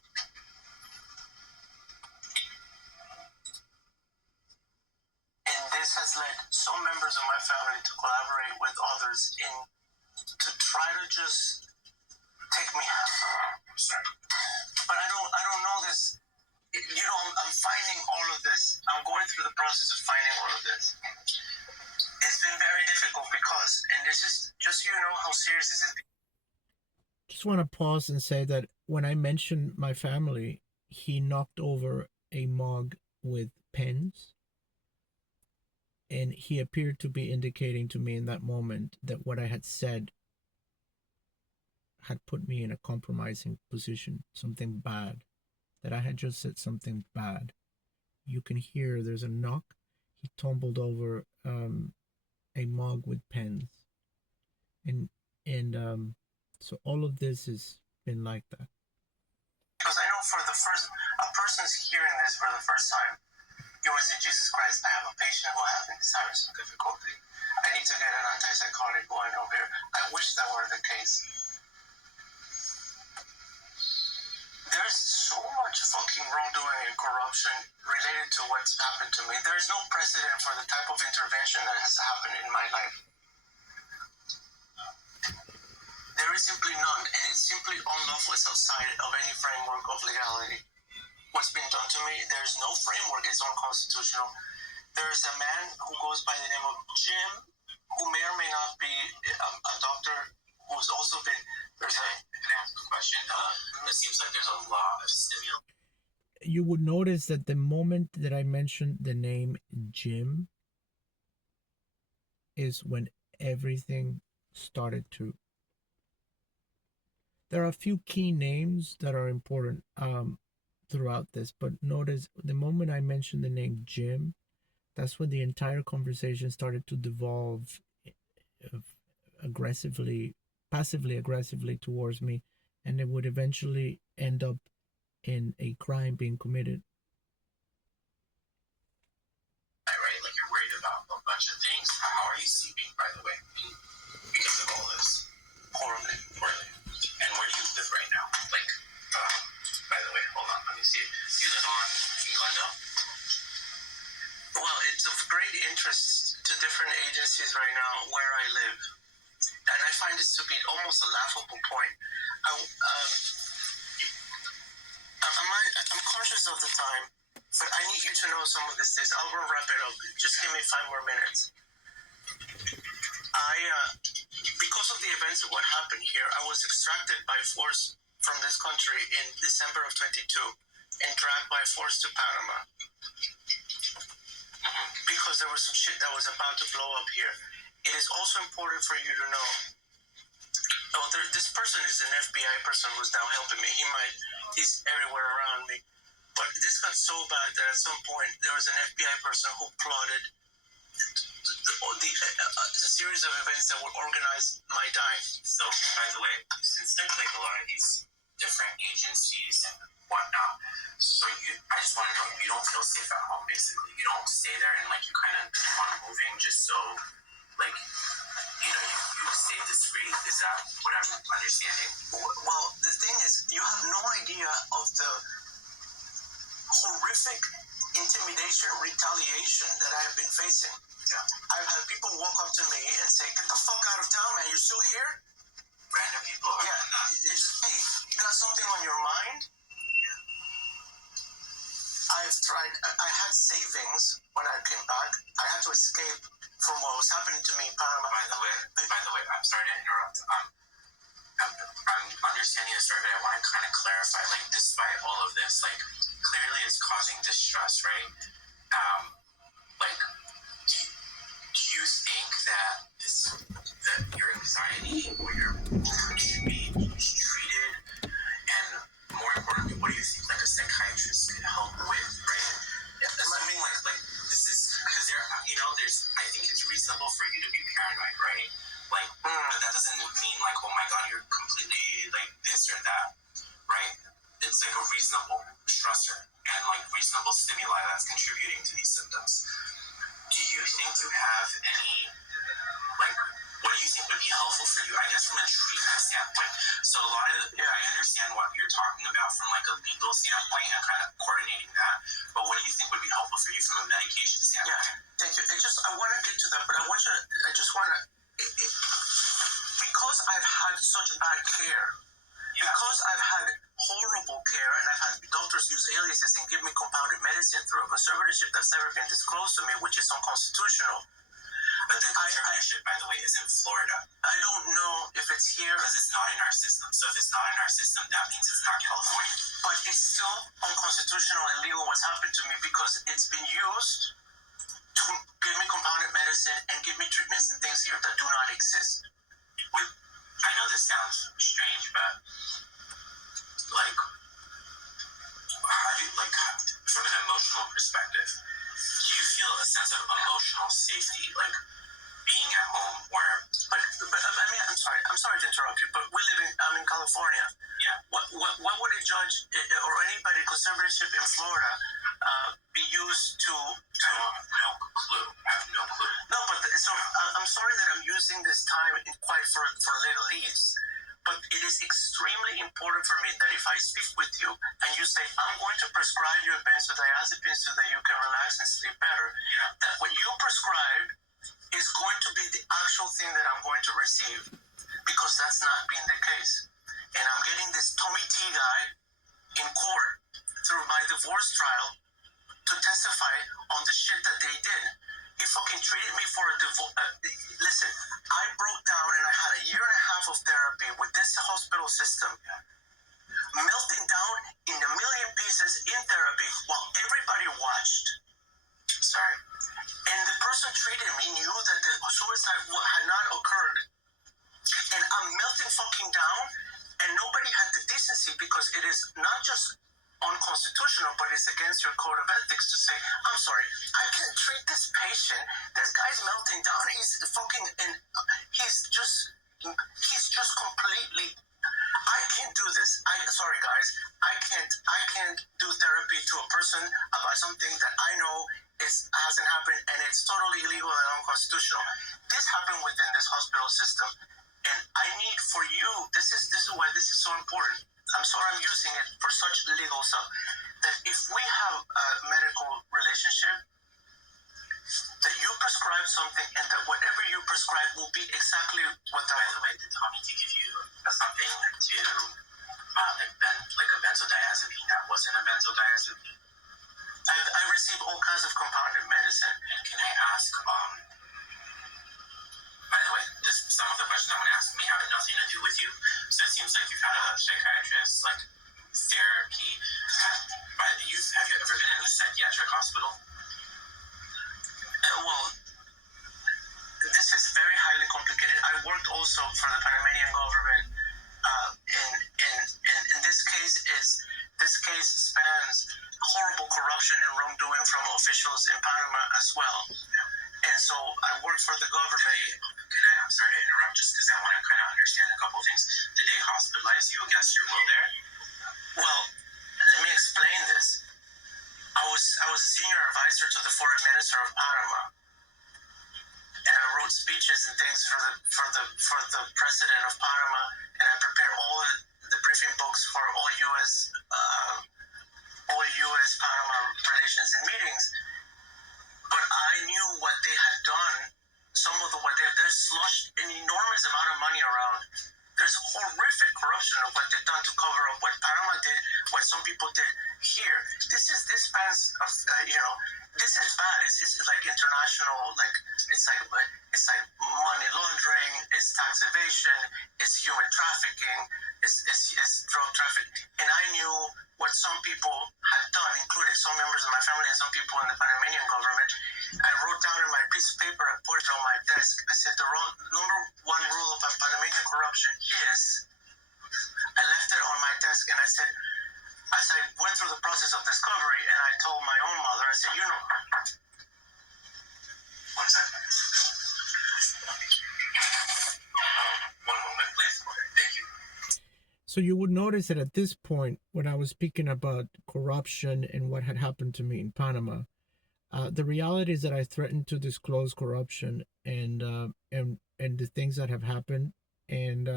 And this has led some members of my family to collaborate with others to try to just take me out. Sorry. But I don't know this. You know, I'm finding all of this. I'm going through the process of finding all of this. It's been very difficult because, and this is just so you know how serious this is. Just want to pause and say that when I mentioned my family, he knocked over a mug with pens, and he appeared to be indicating to me in that moment that what I had said had put me in a compromising position, something bad, that I had just said something bad. You can hear there's a knock. He tumbled over a mug with pens, and so all of this has been like that. Because I know for the first, a person's hearing this for the first time, you would say, Jesus Christ, I have a patient who has been having some difficulty. I need to get an antipsychotic going over here. I wish that were the case. There's so much fucking wrongdoing and corruption related to what's happened to me. There's no precedent for the type of intervention that has happened in my life. There is simply none, and it's simply unlawful. It's outside of any framework of legality. What's been done to me, there's no framework. It's unconstitutional. There's a man who goes by the name of Jim, who may or may not be a doctor, who's also been. There's a. Can I ask a question? It seems like there's a lot of stimulus. You would notice that the moment that I mentioned the name Jim is when everything started to. There are a few key names that are important throughout this, but notice the moment I mentioned the name Jim, that's when the entire conversation started to devolve passively aggressively towards me, and it would eventually end up in a crime being committed. Right, like you're worried about a bunch of things. How are you sleeping, by the way, because of all this? Poorly. And where do you live right now? Like, by the way, hold on, let me see. Do you live in Glendale? Well, it's of great interest to different agencies right now where I live. And I find this to be almost a laughable point. I'm conscious of the time, but I need you to know some of these things. I'll wrap it up. Just give me 5 more minutes. Because of the events of what happened here, I was extracted by force from this country in December of 22 and dragged by force to Panama. Because there was some shit that was about to blow up here. It is also important for you to know. This person is an FBI person who's now helping me. He's everywhere around me. But this got so bad that at some point there was an FBI person who plotted the series of events that would organize my dying. So, by the way, since there's like a lot of these different agencies and whatnot, so I just want to know, you don't feel safe at home, basically. You don't stay there and like you kind of keep on moving just so, like, you know, you stay discreet. Is that what I'm understanding? Well, the thing is, you have no idea of the horrific intimidation, retaliation that I have been facing. Yeah. I've had people walk up to me and say, "Get the fuck out of town, man! You're still here?" Random people. Yeah. Hey, you got something on your mind? Yeah. I had savings when I came back. I had to escape from what was happening to me in Panama. By the way, I'm sorry to interrupt. I'm understanding the story, but I want to kind of clarify. Like, despite all of this, like, clearly it's causing distress, right? Like, do you think that your anxiety or your mood should be treated? And more importantly, what do you think like a psychiatrist could help with, right? Yeah, I mean, like this is because I think it's reasonable for you to be paranoid, right? Like, but that doesn't mean like, oh my god, you're completely like this or that, right? It's like a reasonable stressor and like reasonable stimuli that's contributing to these symptoms. Do you think you have any, like, what do you think would be helpful for you? I guess from a treatment standpoint. So a lot of, I understand what you're talking about from like a legal standpoint and kind of coordinating that. But what do you think would be helpful for you from a medication standpoint? Yeah, thank you. I want to get to that, but I just want to, because I've had such bad care, because I've had horrible care, and I've had doctors use aliases and give me compounded medicine through a conservatorship that's never been disclosed to me, which is unconstitutional. But the conservatorship, by the way, is in Florida. I don't know if it's here. Because it's not in our system. So if it's not in our system, that means it's not California. But it's still unconstitutional and illegal what's happened to me because it's been used to give me compounded medicine and give me treatments and things here that do not exist. I know this sounds strange, but like, how do you, like, from an emotional perspective, do you feel a sense of emotional safety, like being at home, or? But I mean, I'm sorry to interrupt you, but I'm in California. Yeah. What would a judge or anybody conservatorship in Florida be used to? I have no clue. No, but so I'm sorry that I'm using this time for legalese, but it is extremely important for me that if I speak with you and you say I'm going to prescribe you a benzodiazepine so that you can relax and sleep better, that what you prescribed is going to be the actual thing that I'm going to receive, because that's not been the case. And I'm getting this Tommy T guy in court through my divorce trial to testify on the shit that they did. He fucking treated me for a divorce. Listen, I broke down and I had a year and a half of therapy with this hospital system, melting down in a million pieces in therapy while everybody watched. Sorry. And the person treating me knew that the suicide had not occurred. And I'm melting fucking down, and nobody had the decency, because it is not just unconstitutional, but it's against your code of ethics to say, I'm sorry, I can't treat this patient. This guy's melting down. He's fucking, and he's just completely, I can't do this. Sorry guys, I can't do therapy to a person about something that I know hasn't happened, and it's totally illegal and unconstitutional. This happened within this hospital system, and I need for you, this is why this is so important. I'm sorry I'm using it for such legal stuff, that if we have a medical relationship, that you prescribe something and that whatever you prescribe will be exactly what that. By the way, did Tommy T give you something to like a benzodiazepine that wasn't a benzodiazepine? I receive all kinds of compounded medicine. And can I ask, by the way, some of the questions I'm going to ask may have nothing to do with you. So it seems like you've had a psychiatrist, like therapy. Have you ever been in a psychiatric hospital? Well, this is very highly complicated. I worked also for the Panamanian government, and in this case spans horrible corruption and wrongdoing from officials in Panama as well. And so I worked for the government. I'm sorry to interrupt, just because I want to kind of understand a couple of things. Did they hospitalize you against your will there? Well, let me explain this. I was a senior advisor to the foreign minister of Panama, and I wrote speeches and things for the president of Panama, and I prepared all the briefing books for all U.S. Panama relations and meetings. But I knew what they had done. They've sloshed an enormous amount of money around. There's horrific corruption of what they've done to cover up what Panama did, what some people did here. This spans of, this is bad. It's like international, like, it's like It's like money laundering, it's tax evasion, it's human trafficking, it's drug trafficking. And I knew what some people had done, including some members of my family and some people in the Panamanian government. I wrote down in my piece of paper, I put it on my desk. I said the number one rule of Panamanian corruption is, I left it on my desk and I said, as I went through the process of discovery and I told my own mother, I said, one second. One moment, please. Okay, thank you. So you would notice that at this point, when I was speaking about corruption and what had happened to me in Panama, the reality is that I threatened to disclose corruption and the things that have happened, and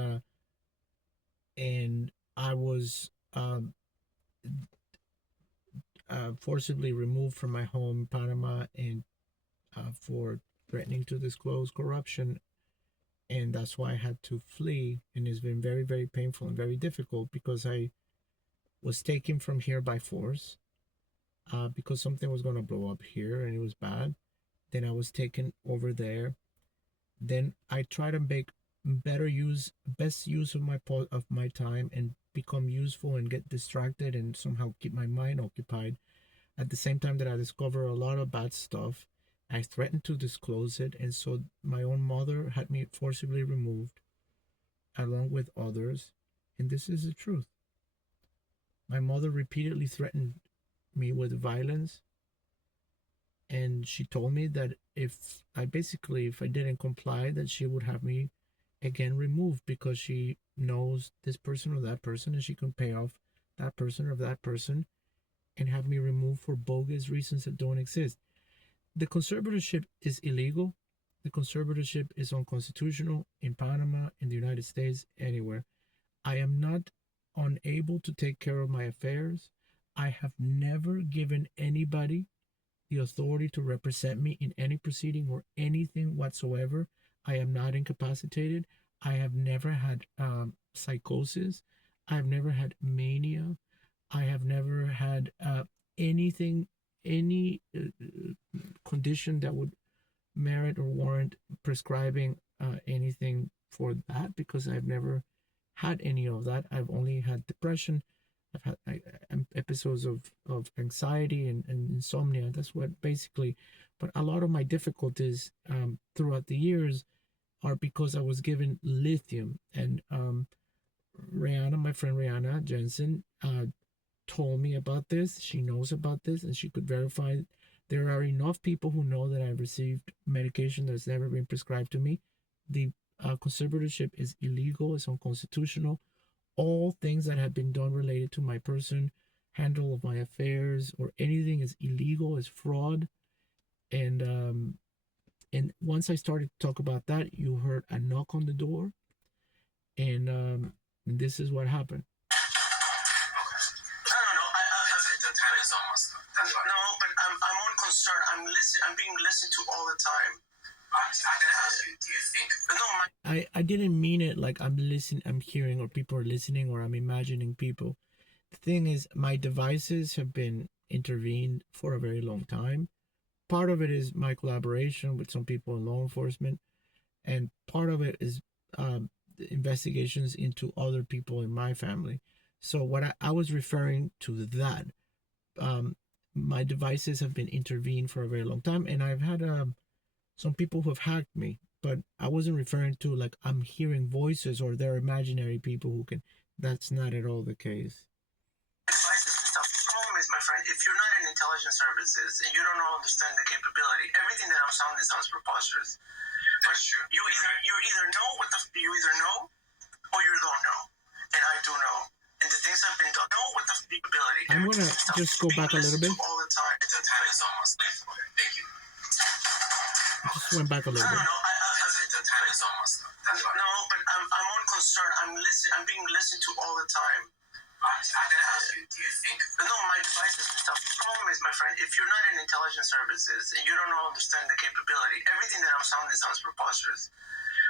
I was forcibly removed from my home in Panama and for threatening to disclose corruption, and that's why I had to flee. And it's been very, very painful and very difficult because I was taken from here by force because something was going to blow up here and it was bad. Then I was taken over there. Then I try to make best use of my time and become useful and get distracted and somehow keep my mind occupied. At the same time that I discover a lot of bad stuff, I threatened to disclose it, and so my own mother had me forcibly removed, along with others, and this is the truth. My mother repeatedly threatened me with violence, and she told me that if I didn't comply, that she would have me again removed because she knows this person or that person, and she can pay off that person or that person and have me removed for bogus reasons that don't exist. The conservatorship is illegal. The conservatorship is unconstitutional in Panama, in the United States, anywhere. I am not unable to take care of my affairs. I have never given anybody the authority to represent me in any proceeding or anything whatsoever. I am not incapacitated. I have never had psychosis. I have never had mania. I have never had anything, any condition that would merit or warrant prescribing anything for that, because I've never had any of that. I've only had depression. I've had episodes of anxiety and insomnia. That's what basically, but a lot of my difficulties throughout the years are because I was given lithium. And Rihanna, my friend Rihanna Jensen, told me about this. She knows about this and she could verify. There are enough people who know that I've received medication that's never been prescribed to me. The conservatorship is illegal, it's unconstitutional. All things that have been done related to my person, handle of my affairs, or anything is illegal, is fraud. And once I started to talk about that, you heard a knock on the door, and this is what happened. The time is almost up. That's fine. No, but I'm on concern. I'm being listened to all the time. I gotta ask you, do you think? No, I didn't mean it like I'm hearing, or people are listening, or I'm imagining people. The thing is, my devices have been intervened for a very long time. Part of it is my collaboration with some people in law enforcement, and part of it is investigations into other people in my family. So what I was referring to that. My devices have been intervened for a very long time, and I've had some people who have hacked me, but I wasn't referring to like I'm hearing voices or they're imaginary people who can. That's not at all the case. Devices and stuff. The problem is, my friend, if you're not in intelligence services and you don't understand the capability, everything that I'm sounding sounds preposterous. But you either know you either know or you don't know, and I do know. And the things have been done. Know what the capability. I'm gonna just go back a little bit. All the time. The time is almost. Okay, thank you. I just went back a little bit. No. The time is almost. That's fine. No, but I'm on concern. I'm being listened to all the time. I gotta ask you, do you think? No, my devices and stuff. The problem is, my friend, if you're not in intelligence services and you don't understand the capability, everything that I'm sounding sounds preposterous.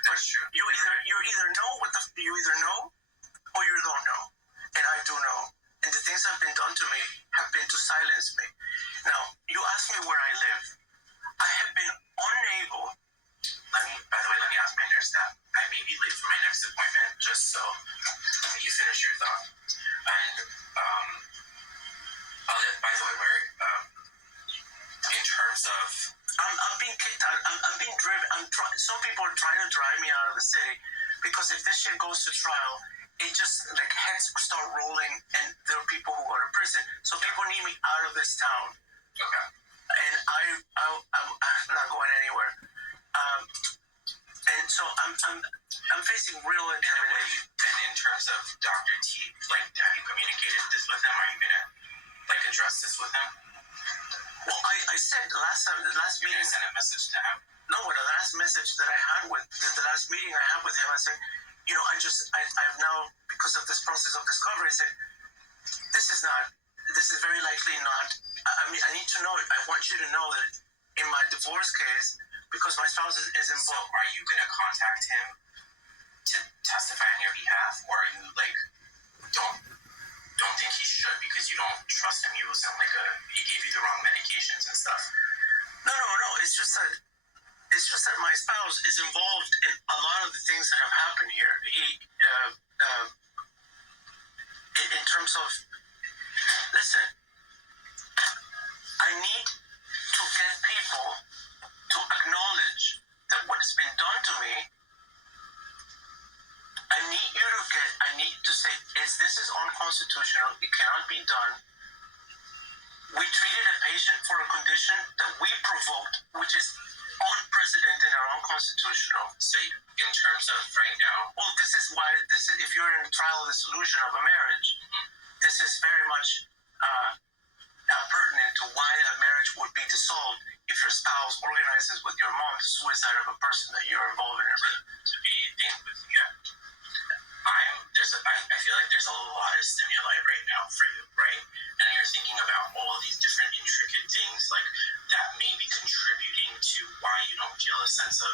But you either know you either know or you don't know. And I do know. And the things that have been done to me have been to silence me. Now, you ask me where I live. I have been unable By the way, let me ask my nurse that I may be late for my next appointment, just so you finish your thought. And by the way, where in terms of I'm being kicked out. I'm being driven. Some people are trying to drive me out of the city because if this shit goes to trial, it just like heads start rolling, and there are people who go to prison. So people need me out of this town. okay. And I'm not going anywhere. And so I'm facing real intimidation. And in terms of Dr. T, like, have you communicated this with him? Are you gonna like address this with him? Well, I said the last You're meeting. gonna send a message to him. No, but the last message that I had with the last meeting I had with him, I said, you know, I've now, because of this process of discovery, I said, this is very likely not. I mean, I need to know. I want you to know that in my divorce case, because my spouse is So involved. are you gonna contact him to testify on your behalf, or are you like don't think he should because you don't trust him? He wasn't like he gave you the wrong medications and stuff. No. It's just that my spouse is involved in a lot of the things that have happened here. In terms of, listen, I need to get people to acknowledge that what's been done to me. I need to say, this is unconstitutional. It cannot be done. We treated a patient for a condition that we provoked, which is unprecedented and unconstitutional. So in terms of right now, Well, this is why if you're in a trial dissolution of a marriage, this is very much pertinent to why a marriage would be dissolved if your spouse organizes with your mom the suicide of a person that you're involved in. to be in with you. I feel like there's a lot of stimuli right now for you, right? And you're thinking about all of these different intricate things like that may be contributing to why you don't feel a sense of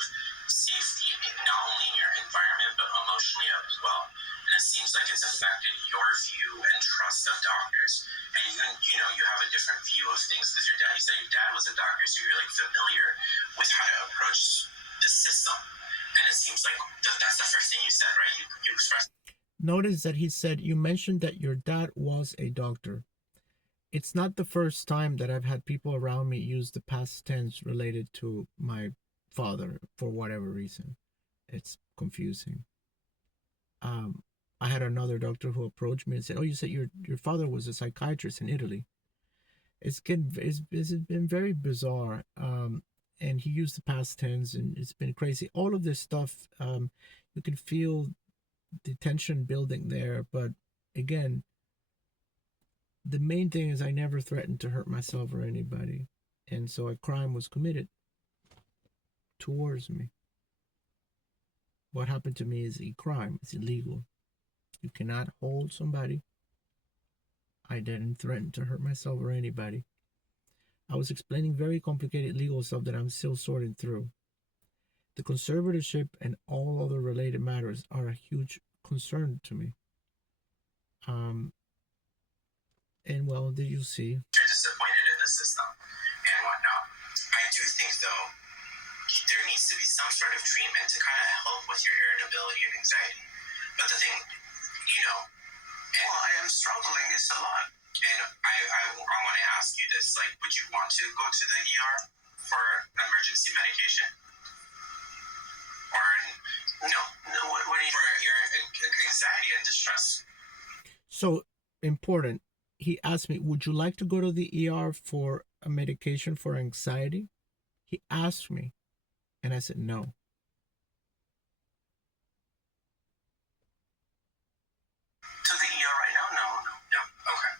safety, not only in your environment but emotionally as well. And it seems like it's affected your view and trust of doctors. And you have a different view of things because you said your dad was a doctor, so you're like familiar with how to approach the system. And it seems like that's the first thing you said, right? You expressed. Notice that he said, you mentioned that your dad was a doctor. It's not the first time that I've had people around me use the past tense related to my father for whatever reason. It's confusing. I had another doctor who approached me and said, oh, you said your father was a psychiatrist in Italy. It's been very bizarre. And he used the past tense, and it's been crazy. All of this stuff, you can feel the tension building there. But again, the main thing is I never threatened to hurt myself or anybody. And so a crime was committed towards me. What happened to me is a crime. It's illegal. You cannot hold somebody. I didn't threaten to hurt myself or anybody. I was explaining very complicated legal stuff that I'm still sorting through. The conservatorship and all other related matters are a huge concern to me. And well, did you see? You're disappointed in the system and whatnot. I do think, though, there needs to be some sort of treatment to kind of help with your irritability and anxiety. But the thing, Well, I am struggling. It's a lot. And I want to ask you this: like, would you want to go to the ER for emergency medication, or no? What do you? For your anxiety and distress. So important. He asked me, would you like to go to the ER for a medication for anxiety? He asked me, and I said no. To the ER right now? No. Okay.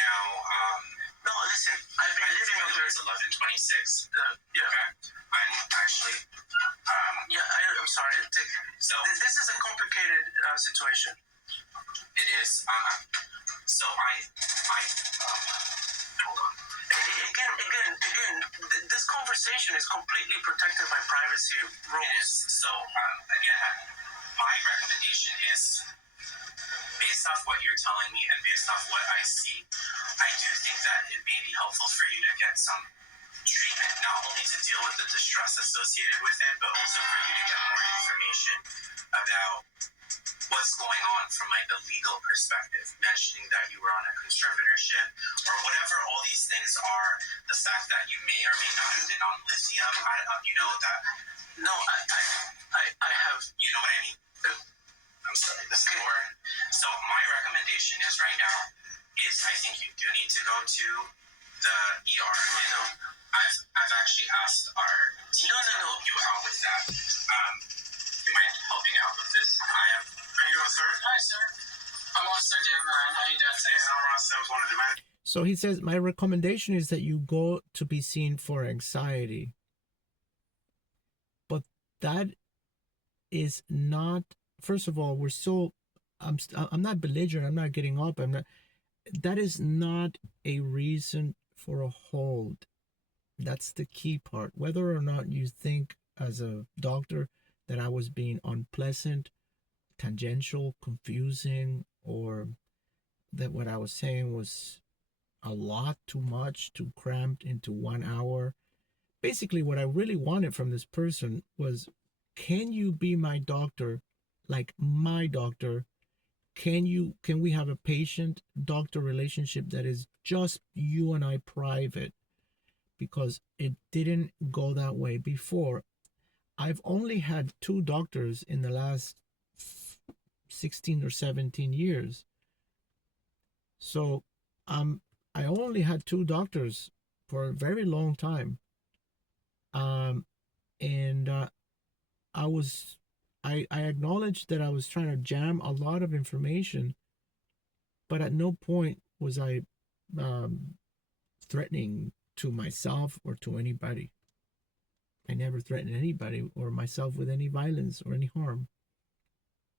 Now, No, listen. I've been living under. It's 11:26. Yeah. Okay. I'm actually. Yeah, I'm sorry. So This is a complicated situation. it is. So I hold on. Again, this conversation is completely protected by privacy It rules. is. So again, my recommendation is based off what you're telling me and based off what I see. I do think that it may be helpful for you to get some treatment, not only to deal with the distress associated with it, but also for you to get more information about what's going on from like a legal perspective, mentioning that you were on a conservatorship or whatever all these things are, the fact that you may or may not have been on lithium, you know, that, No, I have. you know what I mean? I'm sorry, this is more. So my recommendation is right now is I think you do need to go to the ER. You know. I've actually asked our team to help you out with that. You mind helping out with this? How you doing, sir? Hi, sir. I'm Officer Dave Moran. How you doing today? I'm Ross Sims, one of the managers. So he says, my recommendation is that you go to be seen for anxiety. But that is not, first of all, I'm not belligerent. I'm not getting up. That is not a reason for a hold. That's the key part. Whether or not you think as a doctor that I was being unpleasant, tangential, confusing, or that what I was saying was a lot too much, too cramped into 1 hour. Basically, what I really wanted from this person was, can you be my doctor, like my doctor? Can we have a patient-doctor relationship that is just you and I private? Because it didn't go that way before. I've only had 2 doctors in the last 16 or 17 years. So I only had 2 doctors for a very long time. And I acknowledged that I was trying to jam a lot of information, but at no point was I threatening to myself or to anybody. I never threatened anybody or myself with any violence or any harm.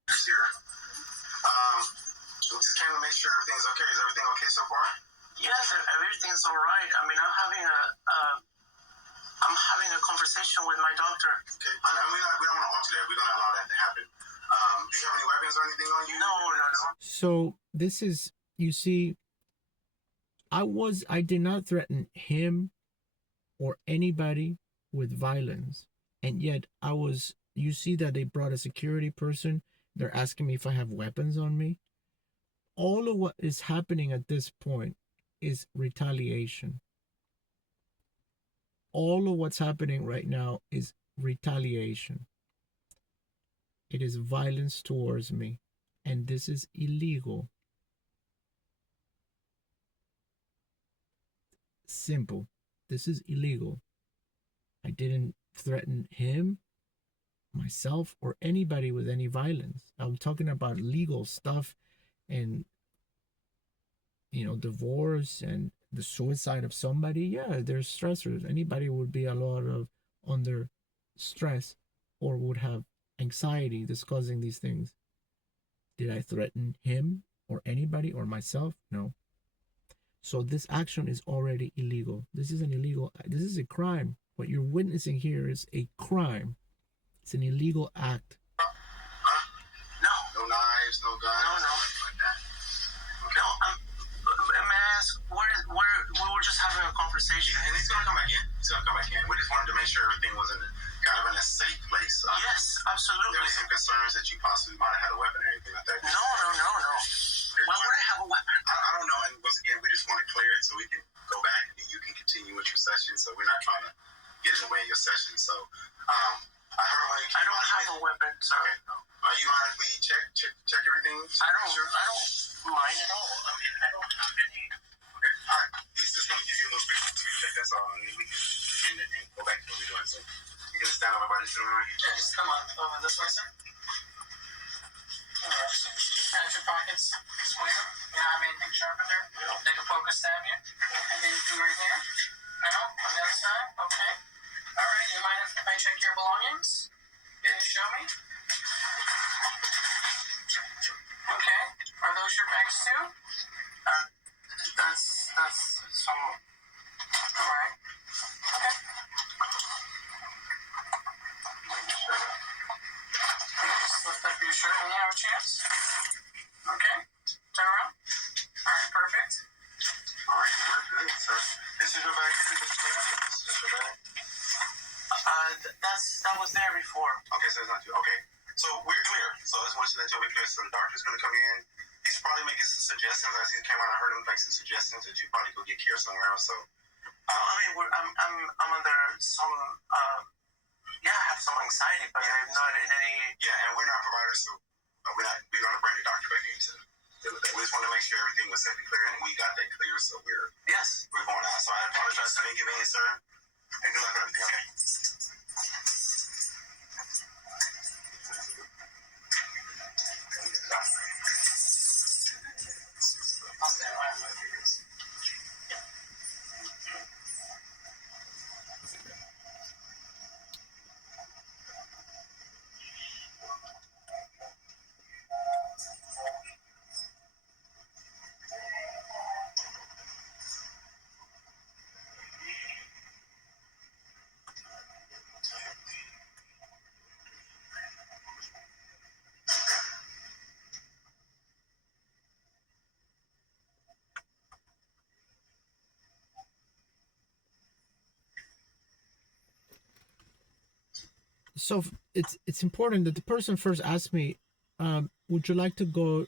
Here. We just came to make sure everything's okay. Is everything okay so far? Yes, everything's all right. I mean, I'm having a conversation with my doctor. Okay. We don't want to alter that. We're going to allow that to happen. Do you have any weapons or anything on you? No. So this is, you see, I did not threaten him or anybody with violence. And yet you see that they brought a security person. They're asking me if I have weapons on me. All of what is happening at this point is retaliation. All of what's happening right now is retaliation. It is violence towards me. And this is illegal. Simple. This is illegal. I didn't threaten him, myself, or anybody with any violence. I'm talking about legal stuff and, divorce and the suicide of somebody. Yeah, there's stressors. Anybody would be a lot of under stress or would have anxiety discussing these things. Did I threaten him or anybody or myself? No. So this action is already illegal. This is a crime. What you're witnessing here is a crime. It's an illegal act. No. No knives, no guns, No. nothing like that. Okay. No, may I ask, we were just having a conversation. And he's going to come back in. We just wanted to make sure everything was kind of in a safe place. Yes, absolutely. There were some concerns that you possibly might have had a weapon or anything like that. No. Why would I have a weapon? I don't know. And once again, we just want to clear it so we can go back and you can continue with your session. So we're not trying to get in the way of your session. So I heard when you I don't have a weapon, sir. Okay. You mind if we check everything? I don't mind at all. I mean, I don't have any. Okay. All right. He's just going to give you a little bit to check. That's all. And then we can end it and go back to what we're doing. So you can stand on my body. Yeah, just come on over this way, sir. Alright, so just pat your pockets, squeeze them. You don't have anything sharp in there? They can poke or stab you. And then you do right here. Now, on the other side. Okay. Alright, you mind if I check your belongings? Can you show me? Okay. Are those your bags too? That's some. Alright. Okay. Just lift up your shirt when you have a chance. Okay. Turn around. Alright, perfect. All right. We're good, sir. This is your bag. This is your Okay, so it's not 2. Okay, so we're clear. So I just want you to let you be clear. So the doctor's going to come in. He's probably making some suggestions. As he came out, I heard him make some suggestions that you probably go get care somewhere else. So I mean, I'm under some, yeah, I have some anxiety, but I'm not in any. yeah, and we're not providers, so we're going to bring the doctor back in to deal with that. We just want to make sure everything was safe and clear, and we got that clear, so Yes. we're going out. So I apologize for the inconvenience, sir. And good luck with everything. Okay. I'll stand by. So it's important that the person first asked me, would you like to go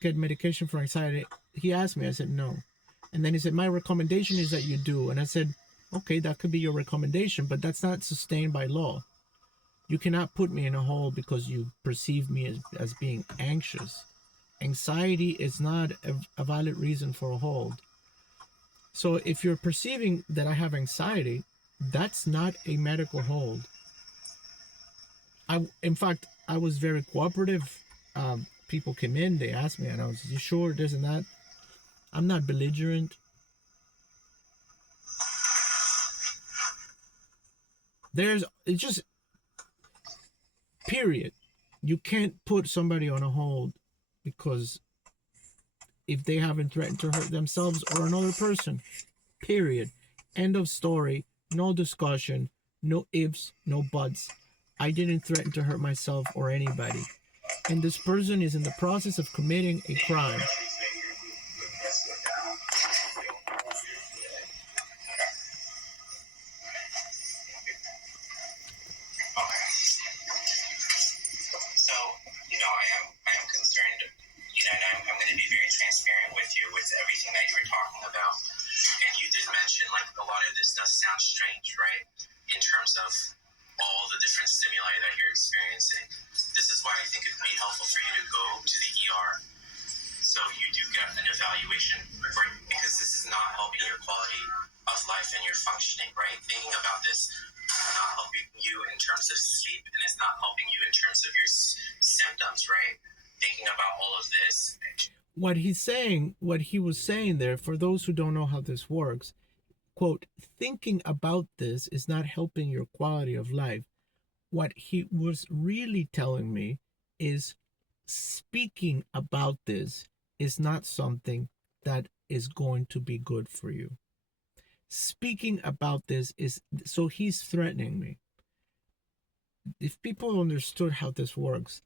get medication for anxiety? He asked me. I said no, and then he said my recommendation is that you do, and I said okay, that could be your recommendation, but that's not sustained by law. You cannot put me in a hole because you perceive me as being anxious. Anxiety is not a valid reason for a hold. So if you're perceiving that I have anxiety, that's not a medical hold. In fact, I was very cooperative. People came in, they asked me, and I was, you sure this and that? I'm not belligerent. It's just, period. You can't put somebody on a hold because if they haven't threatened to hurt themselves or another person, period. End of story. No discussion. No ifs, no buts. I didn't threaten to hurt myself or anybody. And this person is in the process of committing a crime. So, I am concerned, and I'm going to be very transparent with you with everything that you were talking about. And you did mention, like, a lot of this does sound strange, right? In terms of all the different stimuli that you're experiencing. This is why I think it would be helpful for you to go to the ER so you do get an evaluation, because this is not helping your quality of life and your functioning, right? Thinking about this is not helping you in terms of sleep, and it's not helping you in terms of your symptoms, right? Thinking about all of this. What he was saying there, for those who don't know how this works, quote, thinking about this is not helping your quality of life. What he was really telling me is speaking about this is not something that is going to be good for you. Speaking about this is, so he's threatening me. If people understood how this works,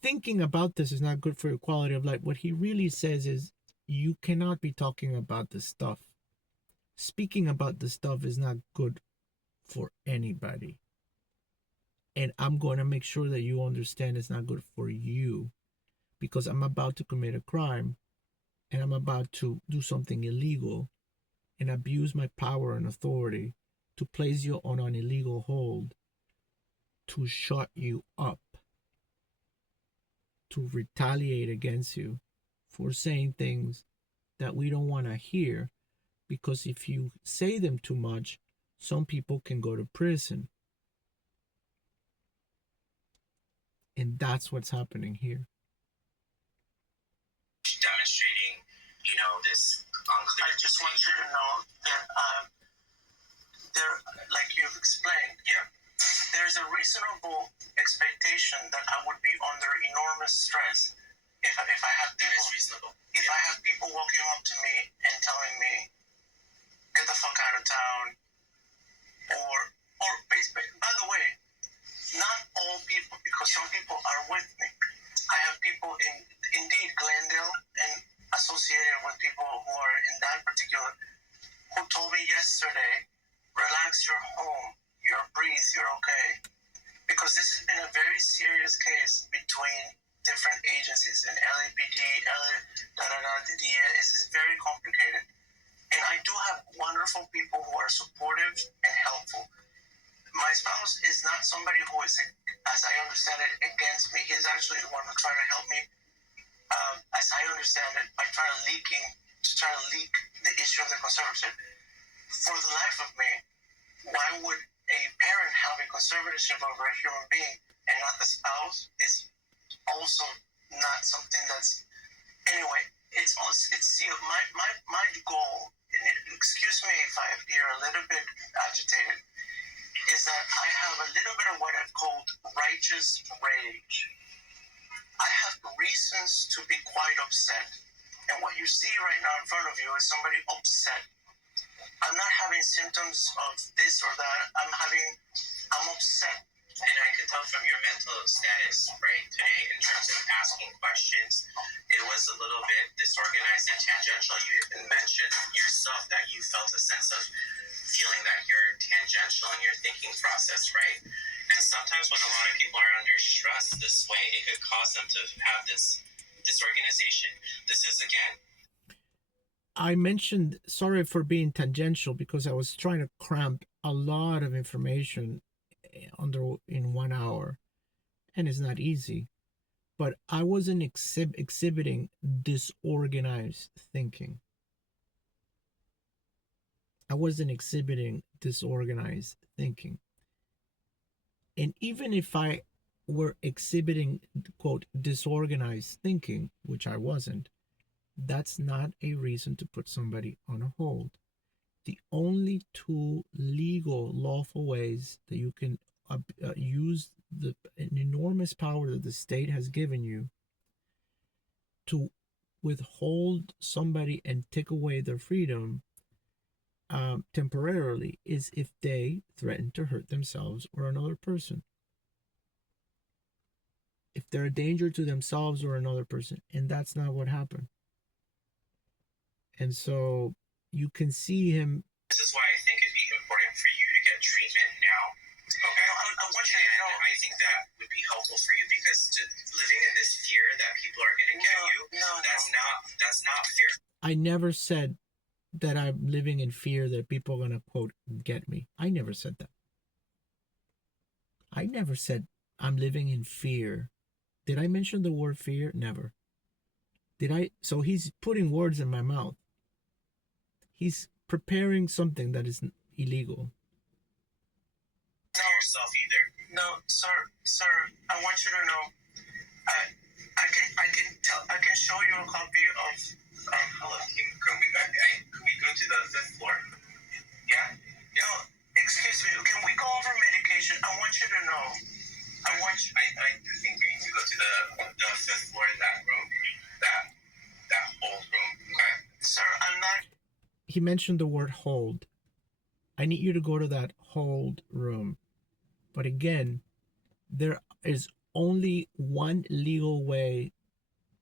thinking about this is not good for your quality of life. What he really says is you cannot be talking about this stuff. Speaking about this stuff is not good for anybody. And I'm going to make sure that you understand it's not good for you, because I'm about to commit a crime and I'm about to do something illegal and abuse my power and authority to place you on an illegal hold, to shut you up, to retaliate against you for saying things that we don't want to hear, because if you say them too much, some people can go to prison. And that's what's happening here. Demonstrating, this unclear. I just want you to know that there, like you've explained, there's a reasonable expectation that I would be under enormous stress if I have people. That is reasonable. If I have people walking up to me and telling me, "Get the fuck out of town," or basically, by the way, not all people, because some people are with me. I have people indeed Glendale and associated with people who are in that particular, who told me yesterday, relax, you're home, you're breathe, you're okay. Because this is a very serious case between different agencies and LAPD, the DEA. Is very complicated. And I do have wonderful people who are supportive and helpful. My spouse is not somebody who is, as I understand it, against me. He's actually the one who tried to help me, as I understand it, by trying to leak the issue of the conservatorship. For the life of me, why would a parent have a conservatorship over a human being and not the spouse is also not something that's, anyway, it's see, my goal, and excuse me if I appear a little bit agitated, is that I have a little bit of what I've called righteous rage. I have reasons to be quite upset. And what you see right now in front of you is somebody upset. I'm not having symptoms of this or that. I'm upset. And I could tell from your mental status, right, today, in terms of asking questions, it was a little bit disorganized and tangential. You even mentioned yourself that you felt a sense of feeling that you're tangential in your thinking process, right? And sometimes when a lot of people are under stress this way, it could cause them to have this disorganization. This is, again, I mentioned, sorry for being tangential, because I was trying to cramp a lot of information in 1 hour, and it's not easy. But I wasn't exhibiting disorganized thinking. I wasn't exhibiting disorganized thinking. And even if I were exhibiting, quote, disorganized thinking, which I wasn't, that's not a reason to put somebody on a hold. The only two legal, lawful ways that you can use an enormous power that the state has given you to withhold somebody and take away their freedom temporarily is if they threaten to hurt themselves or another person. If they're a danger to themselves or another person, and that's not what happened. And so you can see him. This is why I think it'd be important for you to get treatment now. Okay. I want you to know. I think that would be helpful for you because living in this fear that people are going to get you, that's not fair. I never said that I'm living in fear that people are going to, quote, get me. I never said that. I never said I'm living in fear. Did I mention the word fear? Never. Did I? So he's putting words in my mouth. He's preparing something that is illegal. Not yourself either. No, sir, I want you to know, I can show you a copy of. Hello, can we go to the 5th floor? Yeah. No, excuse me. Can we go over medication? I want you to know. I do think we need to go to the 5th floor in that room, that whole room. Okay. Sir, I'm not. He mentioned the word hold. I need you to go to that hold room. But again, there is only one legal way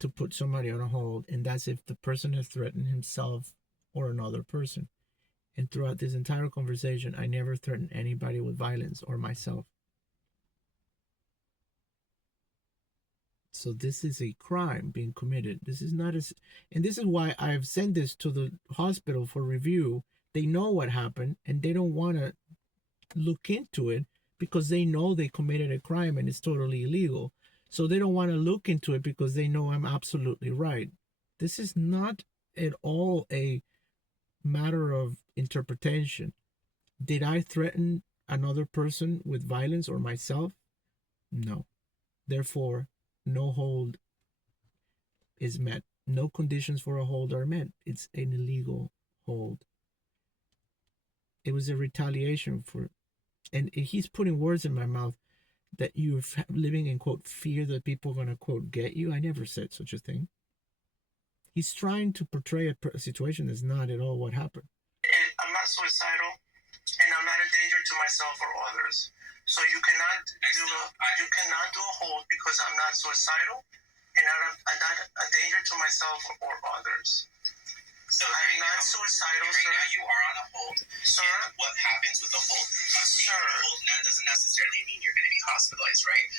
to put somebody on a hold, and that's if the person has threatened himself or another person. And throughout this entire conversation, I never threatened anybody with violence or myself. So this is a crime being committed. This is not and this is why I've sent this to the hospital for review. They know what happened, and they don't want to look into it because they know they committed a crime and it's totally illegal. So they don't want to look into it because they know I'm absolutely right. This is not at all a matter of interpretation. Did I threaten another person with violence or myself? No. Therefore, no hold is met. No conditions for a hold are met. It's an illegal hold. It was a retaliation for, and he's putting words in my mouth that you're living in, quote, fear that people are going to, quote, get you. I never said such a thing. He's trying to portray a situation that's not at all what happened. I'm not suicidal, and I'm not a danger to myself or others. So you cannot do a hold because I'm not suicidal, and I'm not a danger to myself or others. So I'm not suicidal, right sir. now you are on a hold. Sir, And what happens with a hold? Being on a Sir. hold doesn't necessarily mean you're going to be hospitalized, right?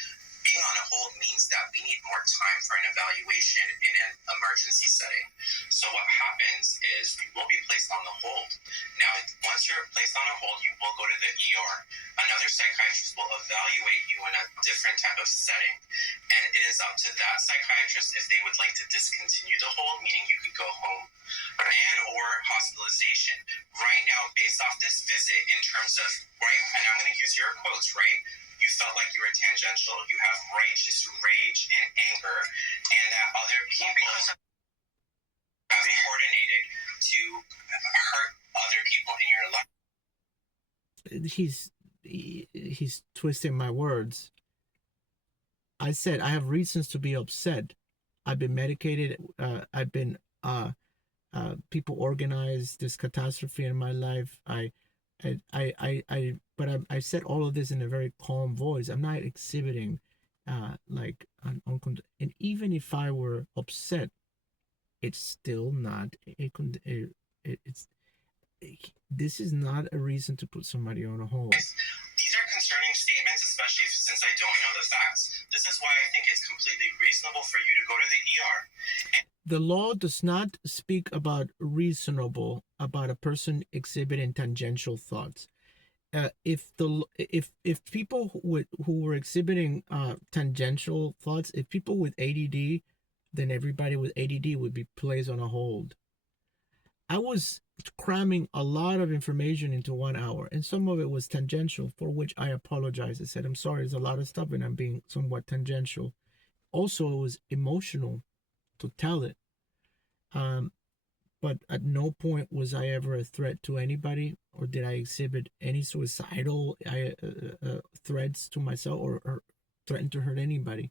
Being on a hold means that we need more time for an evaluation in an emergency setting. So what happens is you will be placed on the hold. Now, once you're placed on a hold, you will go to the ER. Another psychiatrist will evaluate you in a different type of setting. And it is up to that psychiatrist if they would like to discontinue the hold, meaning you could go home, and or hospitalization. Right now, based off this visit, in terms of, right, and I'm going to use your quotes, right? You felt like you were tangential, you have righteous rage and anger, and that other people because have coordinated to hurt other people in your life. He's twisting my words. I said I have reasons to be upset. I've been medicated. I've been people organized this catastrophe in my life. But I said all of this in a very calm voice. I'm not exhibiting like an and even if I were upset, it's still not this is not a reason to put somebody on a hold. These are concerning statements, especially since I don't know the facts. This is why I think it's completely reasonable for you to go to the ER. The law does not speak about reasonable about a person exhibiting tangential thoughts. If people who were exhibiting tangential thoughts, if people with ADD, then everybody with ADD would be placed on a hold. I was cramming a lot of information into 1 hour, and some of it was tangential, for which I apologize. I said, I'm sorry, there's a lot of stuff and I'm being somewhat tangential. Also, it was emotional to tell it. But at no point was I ever a threat to anybody, or did I exhibit any suicidal threats to myself, or threaten to hurt anybody.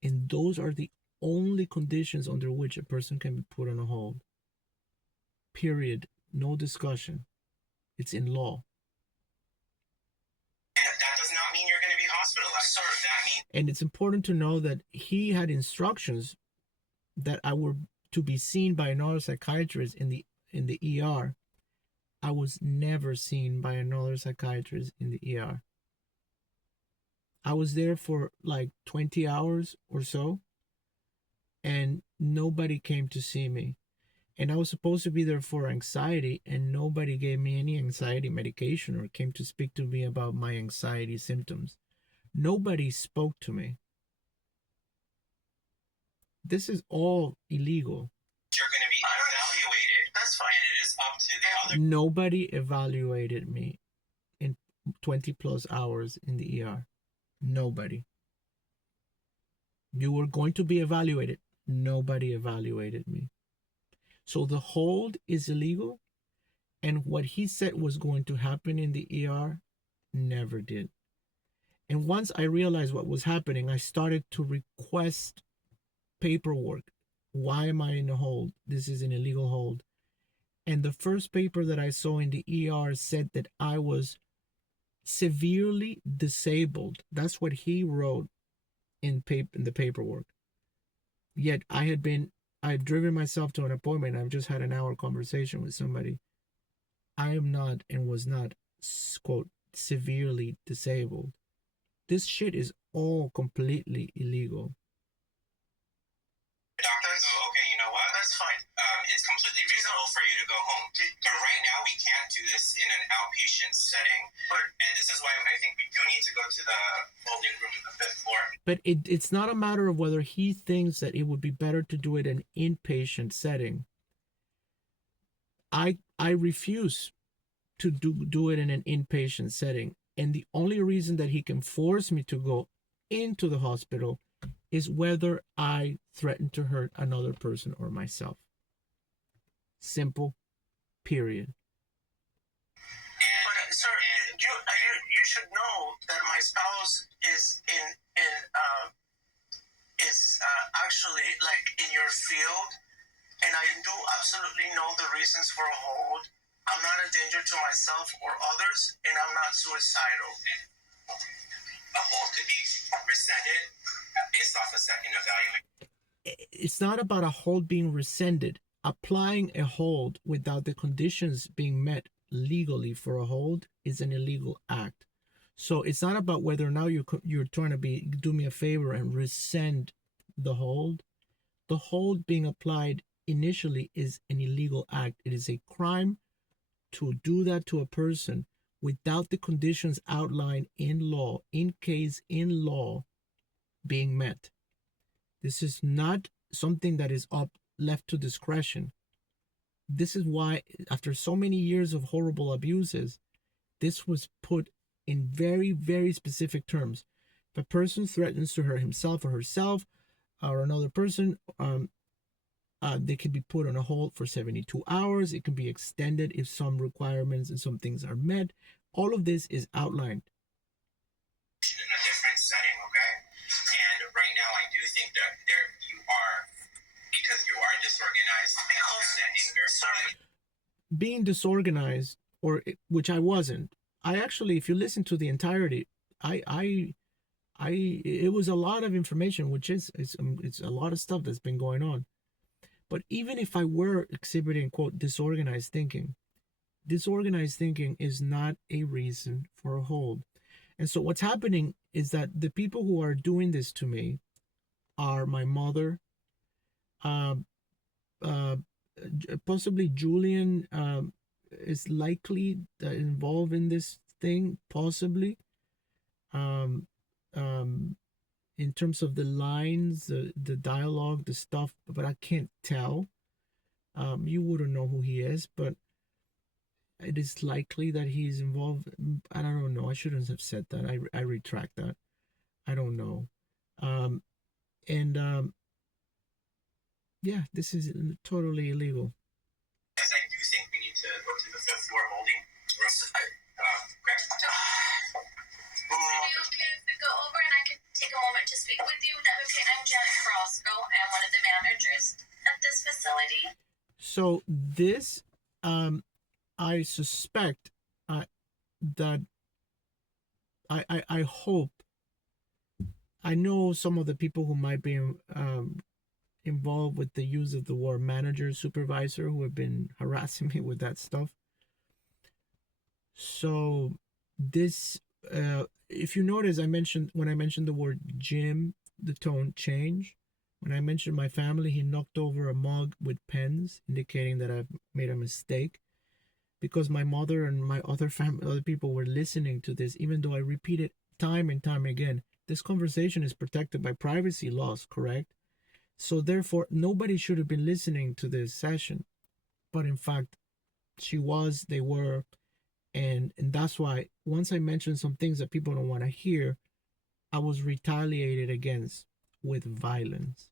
And those are the only conditions under which a person can be put on a hold. Period. No discussion. It's in law. And that does not mean you're going to be hospitalized. Sir, that means And it's important to know that he had instructions that I were to be seen by another psychiatrist in the ER. I was never seen by another psychiatrist in the ER. I was there for like 20 hours or so, and nobody came to see me. And I was supposed to be there for anxiety, and nobody gave me any anxiety medication or came to speak to me about my anxiety symptoms. Nobody spoke to me. This is all illegal. you're going to be evaluated. that's fine. And it is up to the other. Nobody evaluated me in 20 plus hours in the ER. Nobody. You were going to be evaluated. Nobody evaluated me. So the hold is illegal, and what he said was going to happen in the ER never did. And once I realized what was happening, I started to request paperwork. Why am I in a hold? This is an illegal hold. And the first paper that I saw in the ER said that I was severely disabled. That's what he wrote in the paperwork. Yet I've driven myself to an appointment. I've just had an hour conversation with somebody. I am not and was not, quote, severely disabled. This shit is all completely illegal. The doctor go, okay, you know what? That's fine. It's completely reasonable for you to go home. But right now, we can't do this in an outpatient setting. And this is why I think we do need to go to the holding room on the 5th floor. But it's not a matter of whether he thinks that it would be better to do it in an inpatient setting. I refuse to do it in an inpatient setting. And the only reason that he can force me to go into the hospital is whether I threaten to hurt another person or myself. Simple. Period. But sir, you should know that my spouse is actually like in your field, and I do absolutely know the reasons for a hold. I'm not a danger to myself or others, and I'm not suicidal. A hold could be rescinded based off a second evaluation. It's not about a hold being rescinded. applying a hold without the conditions being met legally for a hold is an illegal act. So it's not about whether now you're trying to do me a favor and rescind the hold. The hold being applied initially is an illegal act. It is a crime to do that to a person without the conditions outlined in law, in law, being met. This is not something that is left to discretion. This is why, after so many years of horrible abuses, this was put in very, very specific terms. If a person threatens to hurt himself or herself or another person, they can be put on a hold for 72 hours. It can be extended if some requirements and some things are met. All of this is outlined. In a different setting, okay? And right now, I do think that you are, because you are disorganized and anger. Sorry. Being disorganized, which I wasn't. I actually, if you listen to the entirety, it was a lot of information, which it's a lot of stuff that's been going on. But even if I were exhibiting, quote, disorganized thinking is not a reason for a hold. And so what's happening is that the people who are doing this to me are my mother, possibly Julian is likely involved in this thing, possibly. In terms of the lines, the dialogue, the stuff, but I can't tell. You wouldn't know who he is, but it is likely that he's involved. I don't know. I shouldn't have said that. I retract that. I don't know. Yeah, this is totally illegal. Yes, I do think we need to go to the fifth floor holding. Are you okay if we go over and I could take a moment to speak with you? Would that be okay? I'm Janet Carrasco. I'm one of the managers at this facility. So this, I suspect that I hope, I know some of the people who might be involved with the use of the word manager, supervisor, who have been harassing me with that stuff. So this, if you notice, when I mentioned the word Jim, the tone changed. When I mentioned my family, he knocked over a mug with pens, indicating that I've made a mistake. Because my mother and my other people were listening to this, even though I repeat it time and time again. This conversation is protected by privacy laws, correct? So therefore, nobody should have been listening to this session. But in fact, they were. And that's why once I mentioned some things that people don't want to hear, I was retaliated against with violence.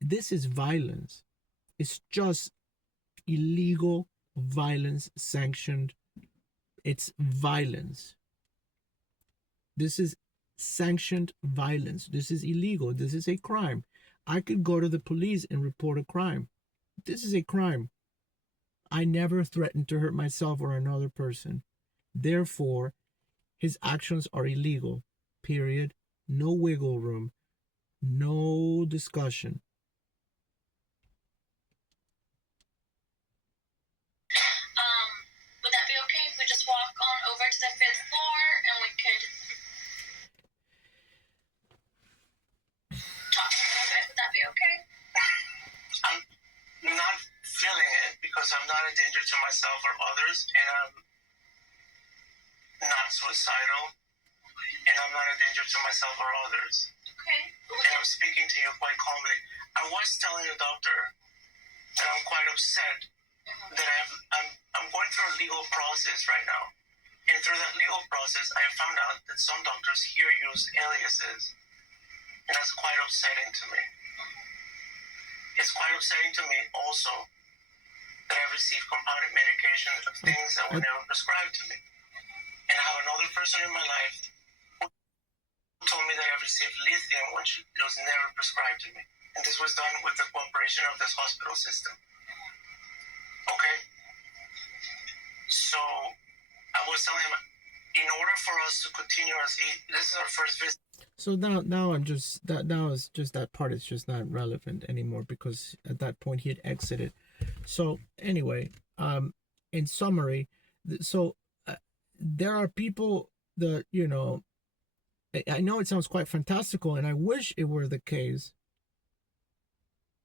This is violence. It's just illegal violence sanctioned. It's violence. This is sanctioned violence. This is illegal. This is a crime. I could go to the police and report a crime. This is a crime. I never threatened to hurt myself or another person. Therefore, his actions are illegal. Period. No wiggle room. No discussion. Would that be okay if we just walk on over to the fifth floor and we could talk a little bit? Would that be okay? I'm not feeling it because I'm not a danger to myself or others, and I'm not suicidal, and I'm not a danger to myself or others. Okay. And I'm speaking to you quite calmly. I was telling the doctor that I'm quite upset that I'm going through a legal process right now. And through that legal process, I have found out that some doctors here use aliases. And that's quite upsetting to me. It's quite upsetting to me also that I've received compounded medication of things that were never prescribed to me. And I have another person in my life who told me that I've received lithium when it was never prescribed to me. And this was done with the cooperation of this hospital system. Okay? So I was telling him, in order for us to continue this is our first visit. So now I'm just that now is just that part is just not relevant anymore because at that point he had exited. So anyway, in summary, so there are people that I know it sounds quite fantastical, and I wish it were the case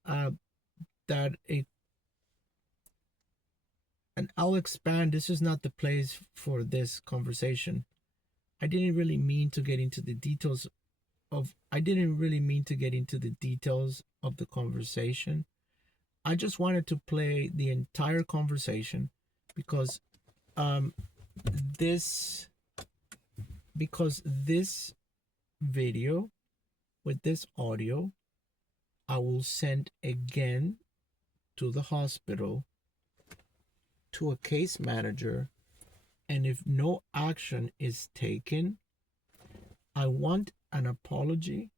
that and I'll expand. This is not the place for this conversation. I didn't really mean to get into the details I didn't really mean to get into the details of the conversation. I just wanted to play the entire conversation because this this video with this audio I will send again to the hospital, to a case manager, and if no action is taken, I want an apology.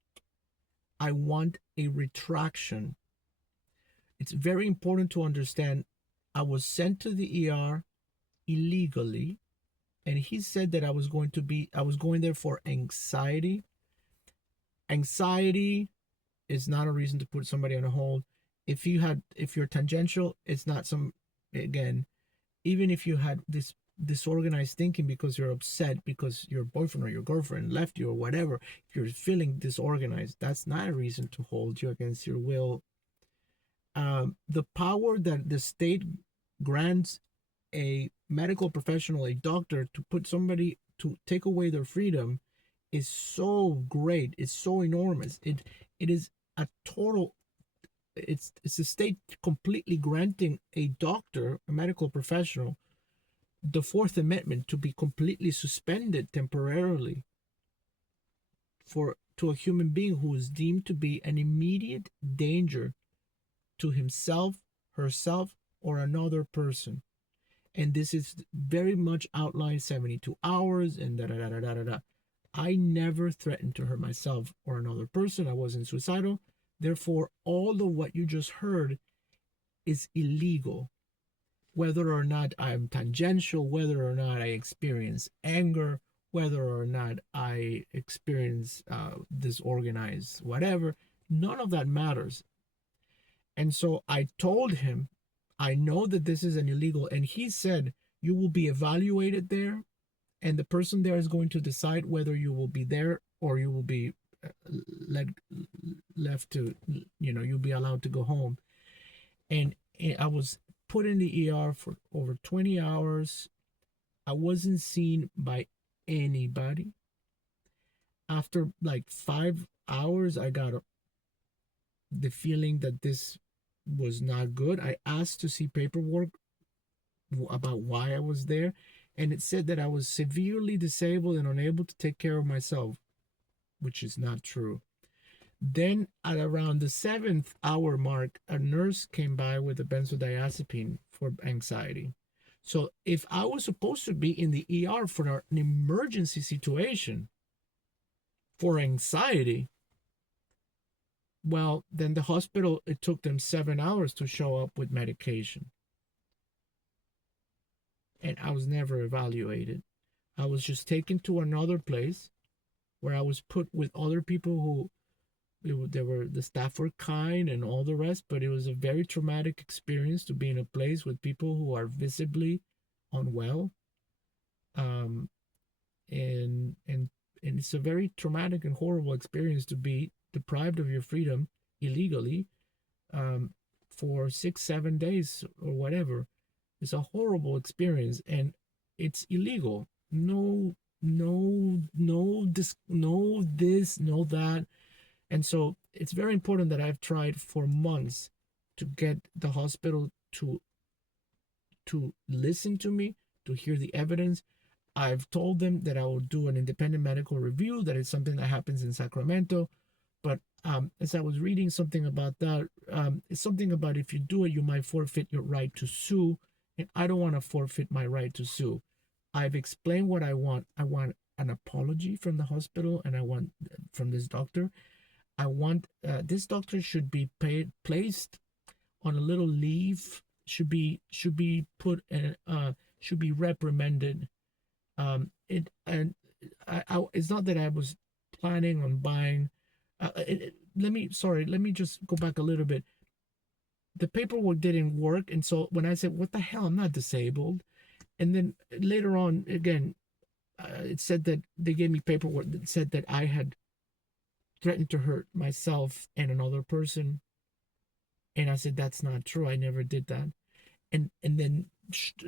I want a retraction. It's very important to understand I was sent to the ER illegally, and he said that I was going there for anxiety. Anxiety is not a reason to put somebody on a hold. If you're tangential, it's not again, even if you had this disorganized thinking because you're upset because your boyfriend or your girlfriend left you or whatever, if you're feeling disorganized, that's not a reason to hold you against your will. The power that the state grants a medical professional, a doctor, to put somebody to take away their freedom is so great. It's so enormous. It is a total. It's the state completely granting a doctor, a medical professional, the Fourth Amendment to be completely suspended temporarily to a human being who is deemed to be an immediate danger to himself, herself, or another person. And this is very much outlined 72 hours and da da da da da da. I never threatened to hurt myself or another person. I wasn't suicidal. Therefore, all of what you just heard is illegal. Whether or not I'm tangential, whether or not I experience anger, whether or not I experience disorganized whatever, none of that matters. And so I told him, I know that this is an illegal, and he said, you will be evaluated there, and the person there is going to decide whether you will be there or you will be left to, you'll be allowed to go home. And I was put in the ER for over 20 hours. I wasn't seen by anybody. After like 5 hours, I got the feeling that this was not good. I asked to see paperwork about why I was there, and it said that I was severely disabled and unable to take care of myself, which is not true. Then at around the 7th hour mark, a nurse came by with a benzodiazepine for anxiety. So if I was supposed to be in the ER for an emergency situation for anxiety, well, then the hospital, it took them 7 hours to show up with medication. And I was never evaluated. I was just taken to another place where I was put with other people the staff were kind and all the rest, but it was a very traumatic experience to be in a place with people who are visibly unwell. And it's a very traumatic and horrible experience to be deprived of your freedom illegally for 6-7 days or whatever. It's a horrible experience, and it's illegal. No this, no that. And so it's very important that I've tried for months to get the hospital to listen to me, to hear the evidence. I've told them that I will do an independent medical review, that it's something that happens in Sacramento. But as I was reading something about that, it's something about if you do it, you might forfeit your right to sue. And I don't want to forfeit my right to sue. I've explained what I want. I want an apology from the hospital, and I want from this doctor. I want this doctor should be placed on a little leave. Should be put should be reprimanded. It's not that I was planning on buying. Let me just go back a little bit. The paperwork didn't work, and so when I said, "What the hell? I'm not disabled," and then later on, again, it said that they gave me paperwork that said that I had threatened to hurt myself and another person, and I said that's not true. I never did that. And then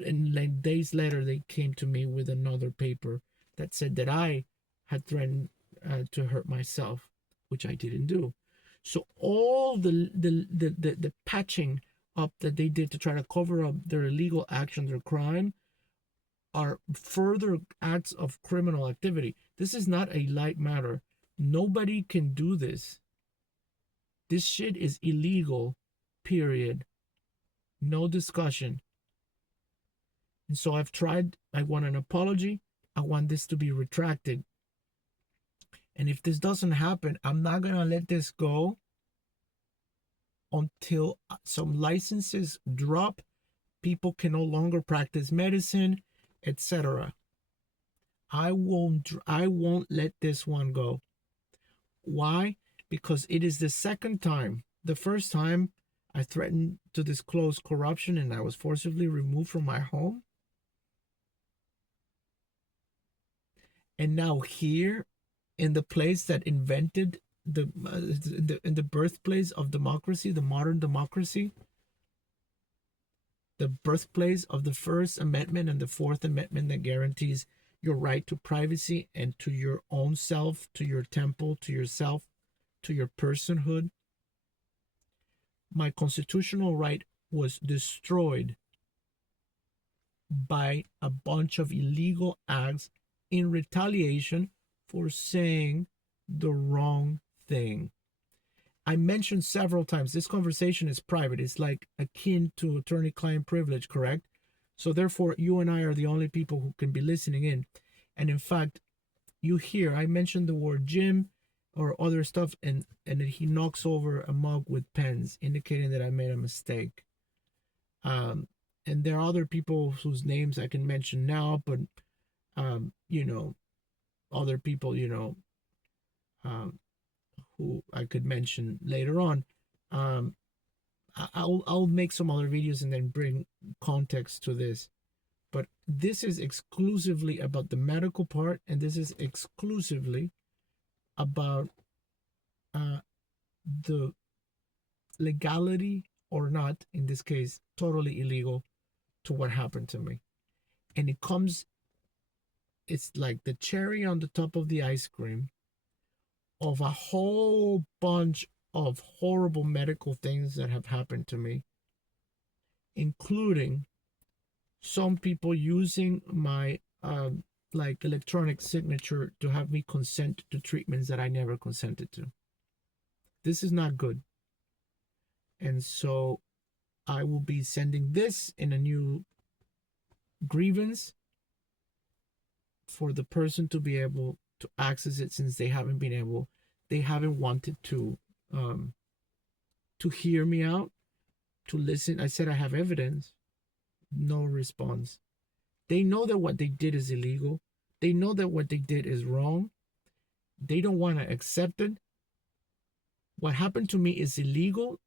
and like days later, they came to me with another paper that said that I had threatened to hurt myself, which I didn't do. So all the patching up that they did to try to cover up their illegal actions or crime are further acts of criminal activity. This is not a light matter. Nobody can do this. This shit is illegal, period. No discussion. And so I've tried. I want an apology. I want this to be retracted. And if this doesn't happen, I'm not going to let this go until some licenses drop, people can no longer practice medicine, etc. I won't let this one go. Why? Because it is the second time. The first time I threatened to disclose corruption and I was forcibly removed from my home. And now here, in the place that invented in the birthplace of democracy, the modern democracy, the birthplace of the First Amendment and the Fourth Amendment that guarantees your right to privacy and to your own self, to your temple, to yourself, to your personhood. My constitutional right was destroyed by a bunch of illegal acts in retaliation for saying the wrong thing. I mentioned several times this conversation is private. It's like akin to attorney-client privilege, correct? So therefore, you and I are the only people who can be listening in. And in fact, you hear I mentioned the word Jim or other stuff, and he knocks over a mug with pens, indicating that I made a mistake. And there are other people whose names I can mention now, but other people, who I could mention later on. I'll make some other videos and then bring context to this. But this is exclusively about the medical part, and this is exclusively about the legality or not, in this case, totally illegal, to what happened to me. And it's like the cherry on the top of the ice cream of a whole bunch of horrible medical things that have happened to me, including some people using my like electronic signature to have me consent to treatments that I never consented to. This is not good. And so I will be sending this in a new grievance for the person to be able to access it, since they haven't wanted to hear me out, to listen. I said I have evidence. No response. They know that what they did is illegal. They know that what they did is wrong. They don't want to accept it. What happened to me is illegal,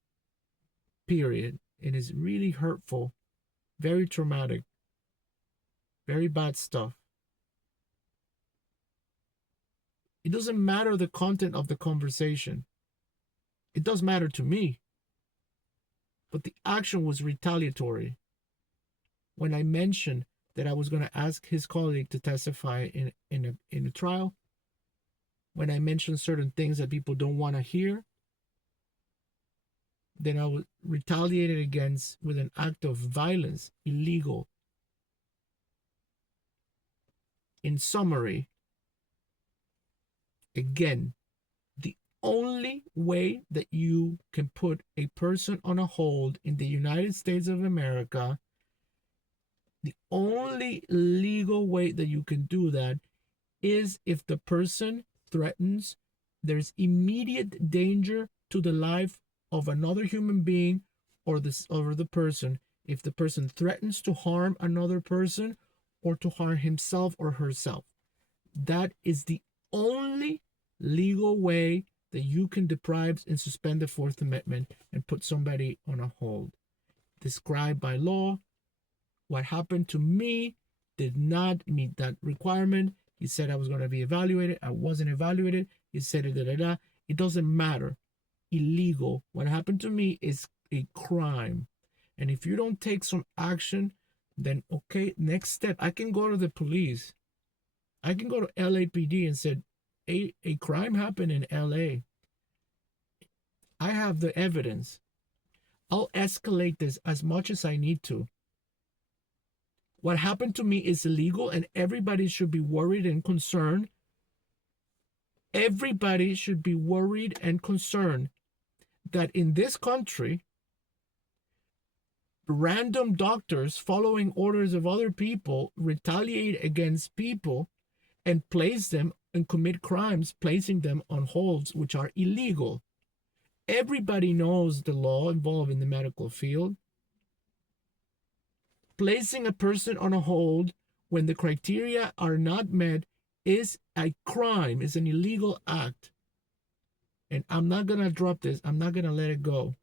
period. It is really hurtful, very traumatic, very bad stuff. It doesn't matter the content of the conversation. It does matter to me. But the action was retaliatory. When I mentioned that I was going to ask his colleague to testify in a trial, when I mentioned certain things that people don't want to hear, then I was retaliated against with an act of violence, illegal. In summary, again, the only way that you can put a person on a hold in the United States of America, the only legal way that you can do that is if the person threatens, there's immediate danger to the life of another human being or the person. If the person threatens to harm another person or to harm himself or herself, that is the only legal way that you can deprive and suspend the Fourth Amendment and put somebody on a hold. Described by law. What happened to me did not meet that requirement. He said I was going to be evaluated. I wasn't evaluated. He said it. It doesn't matter. Illegal. What happened to me is a crime. And if you don't take some action, then okay, next step. I can go to the police. I can go to LAPD and say, a crime happened in LA. I have the evidence. I'll escalate this as much as I need to. What happened to me is illegal, and everybody should be worried and concerned. Everybody should be worried and concerned that in this country, random doctors following orders of other people retaliate against people and place them and commit crimes, placing them on holds which are illegal. Everybody knows the law involved in the medical field. Placing a person on a hold when the criteria are not met is a crime, is an illegal act. And I'm not going to drop this. I'm not going to let it go.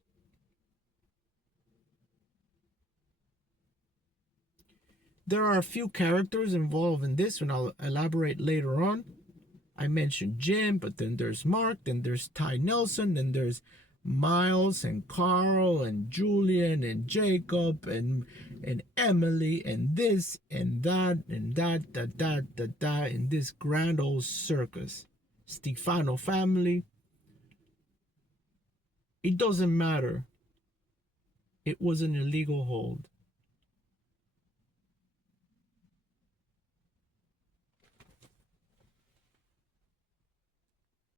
There are a few characters involved in this, and I'll elaborate later on. I mentioned Jim, but then there's Mark, then there's Ty Nelson, then there's Miles and Carl and Julian and Jacob and Emily and this and that and that in this grand old circus. Stefano family. It doesn't matter. It was an illegal hold.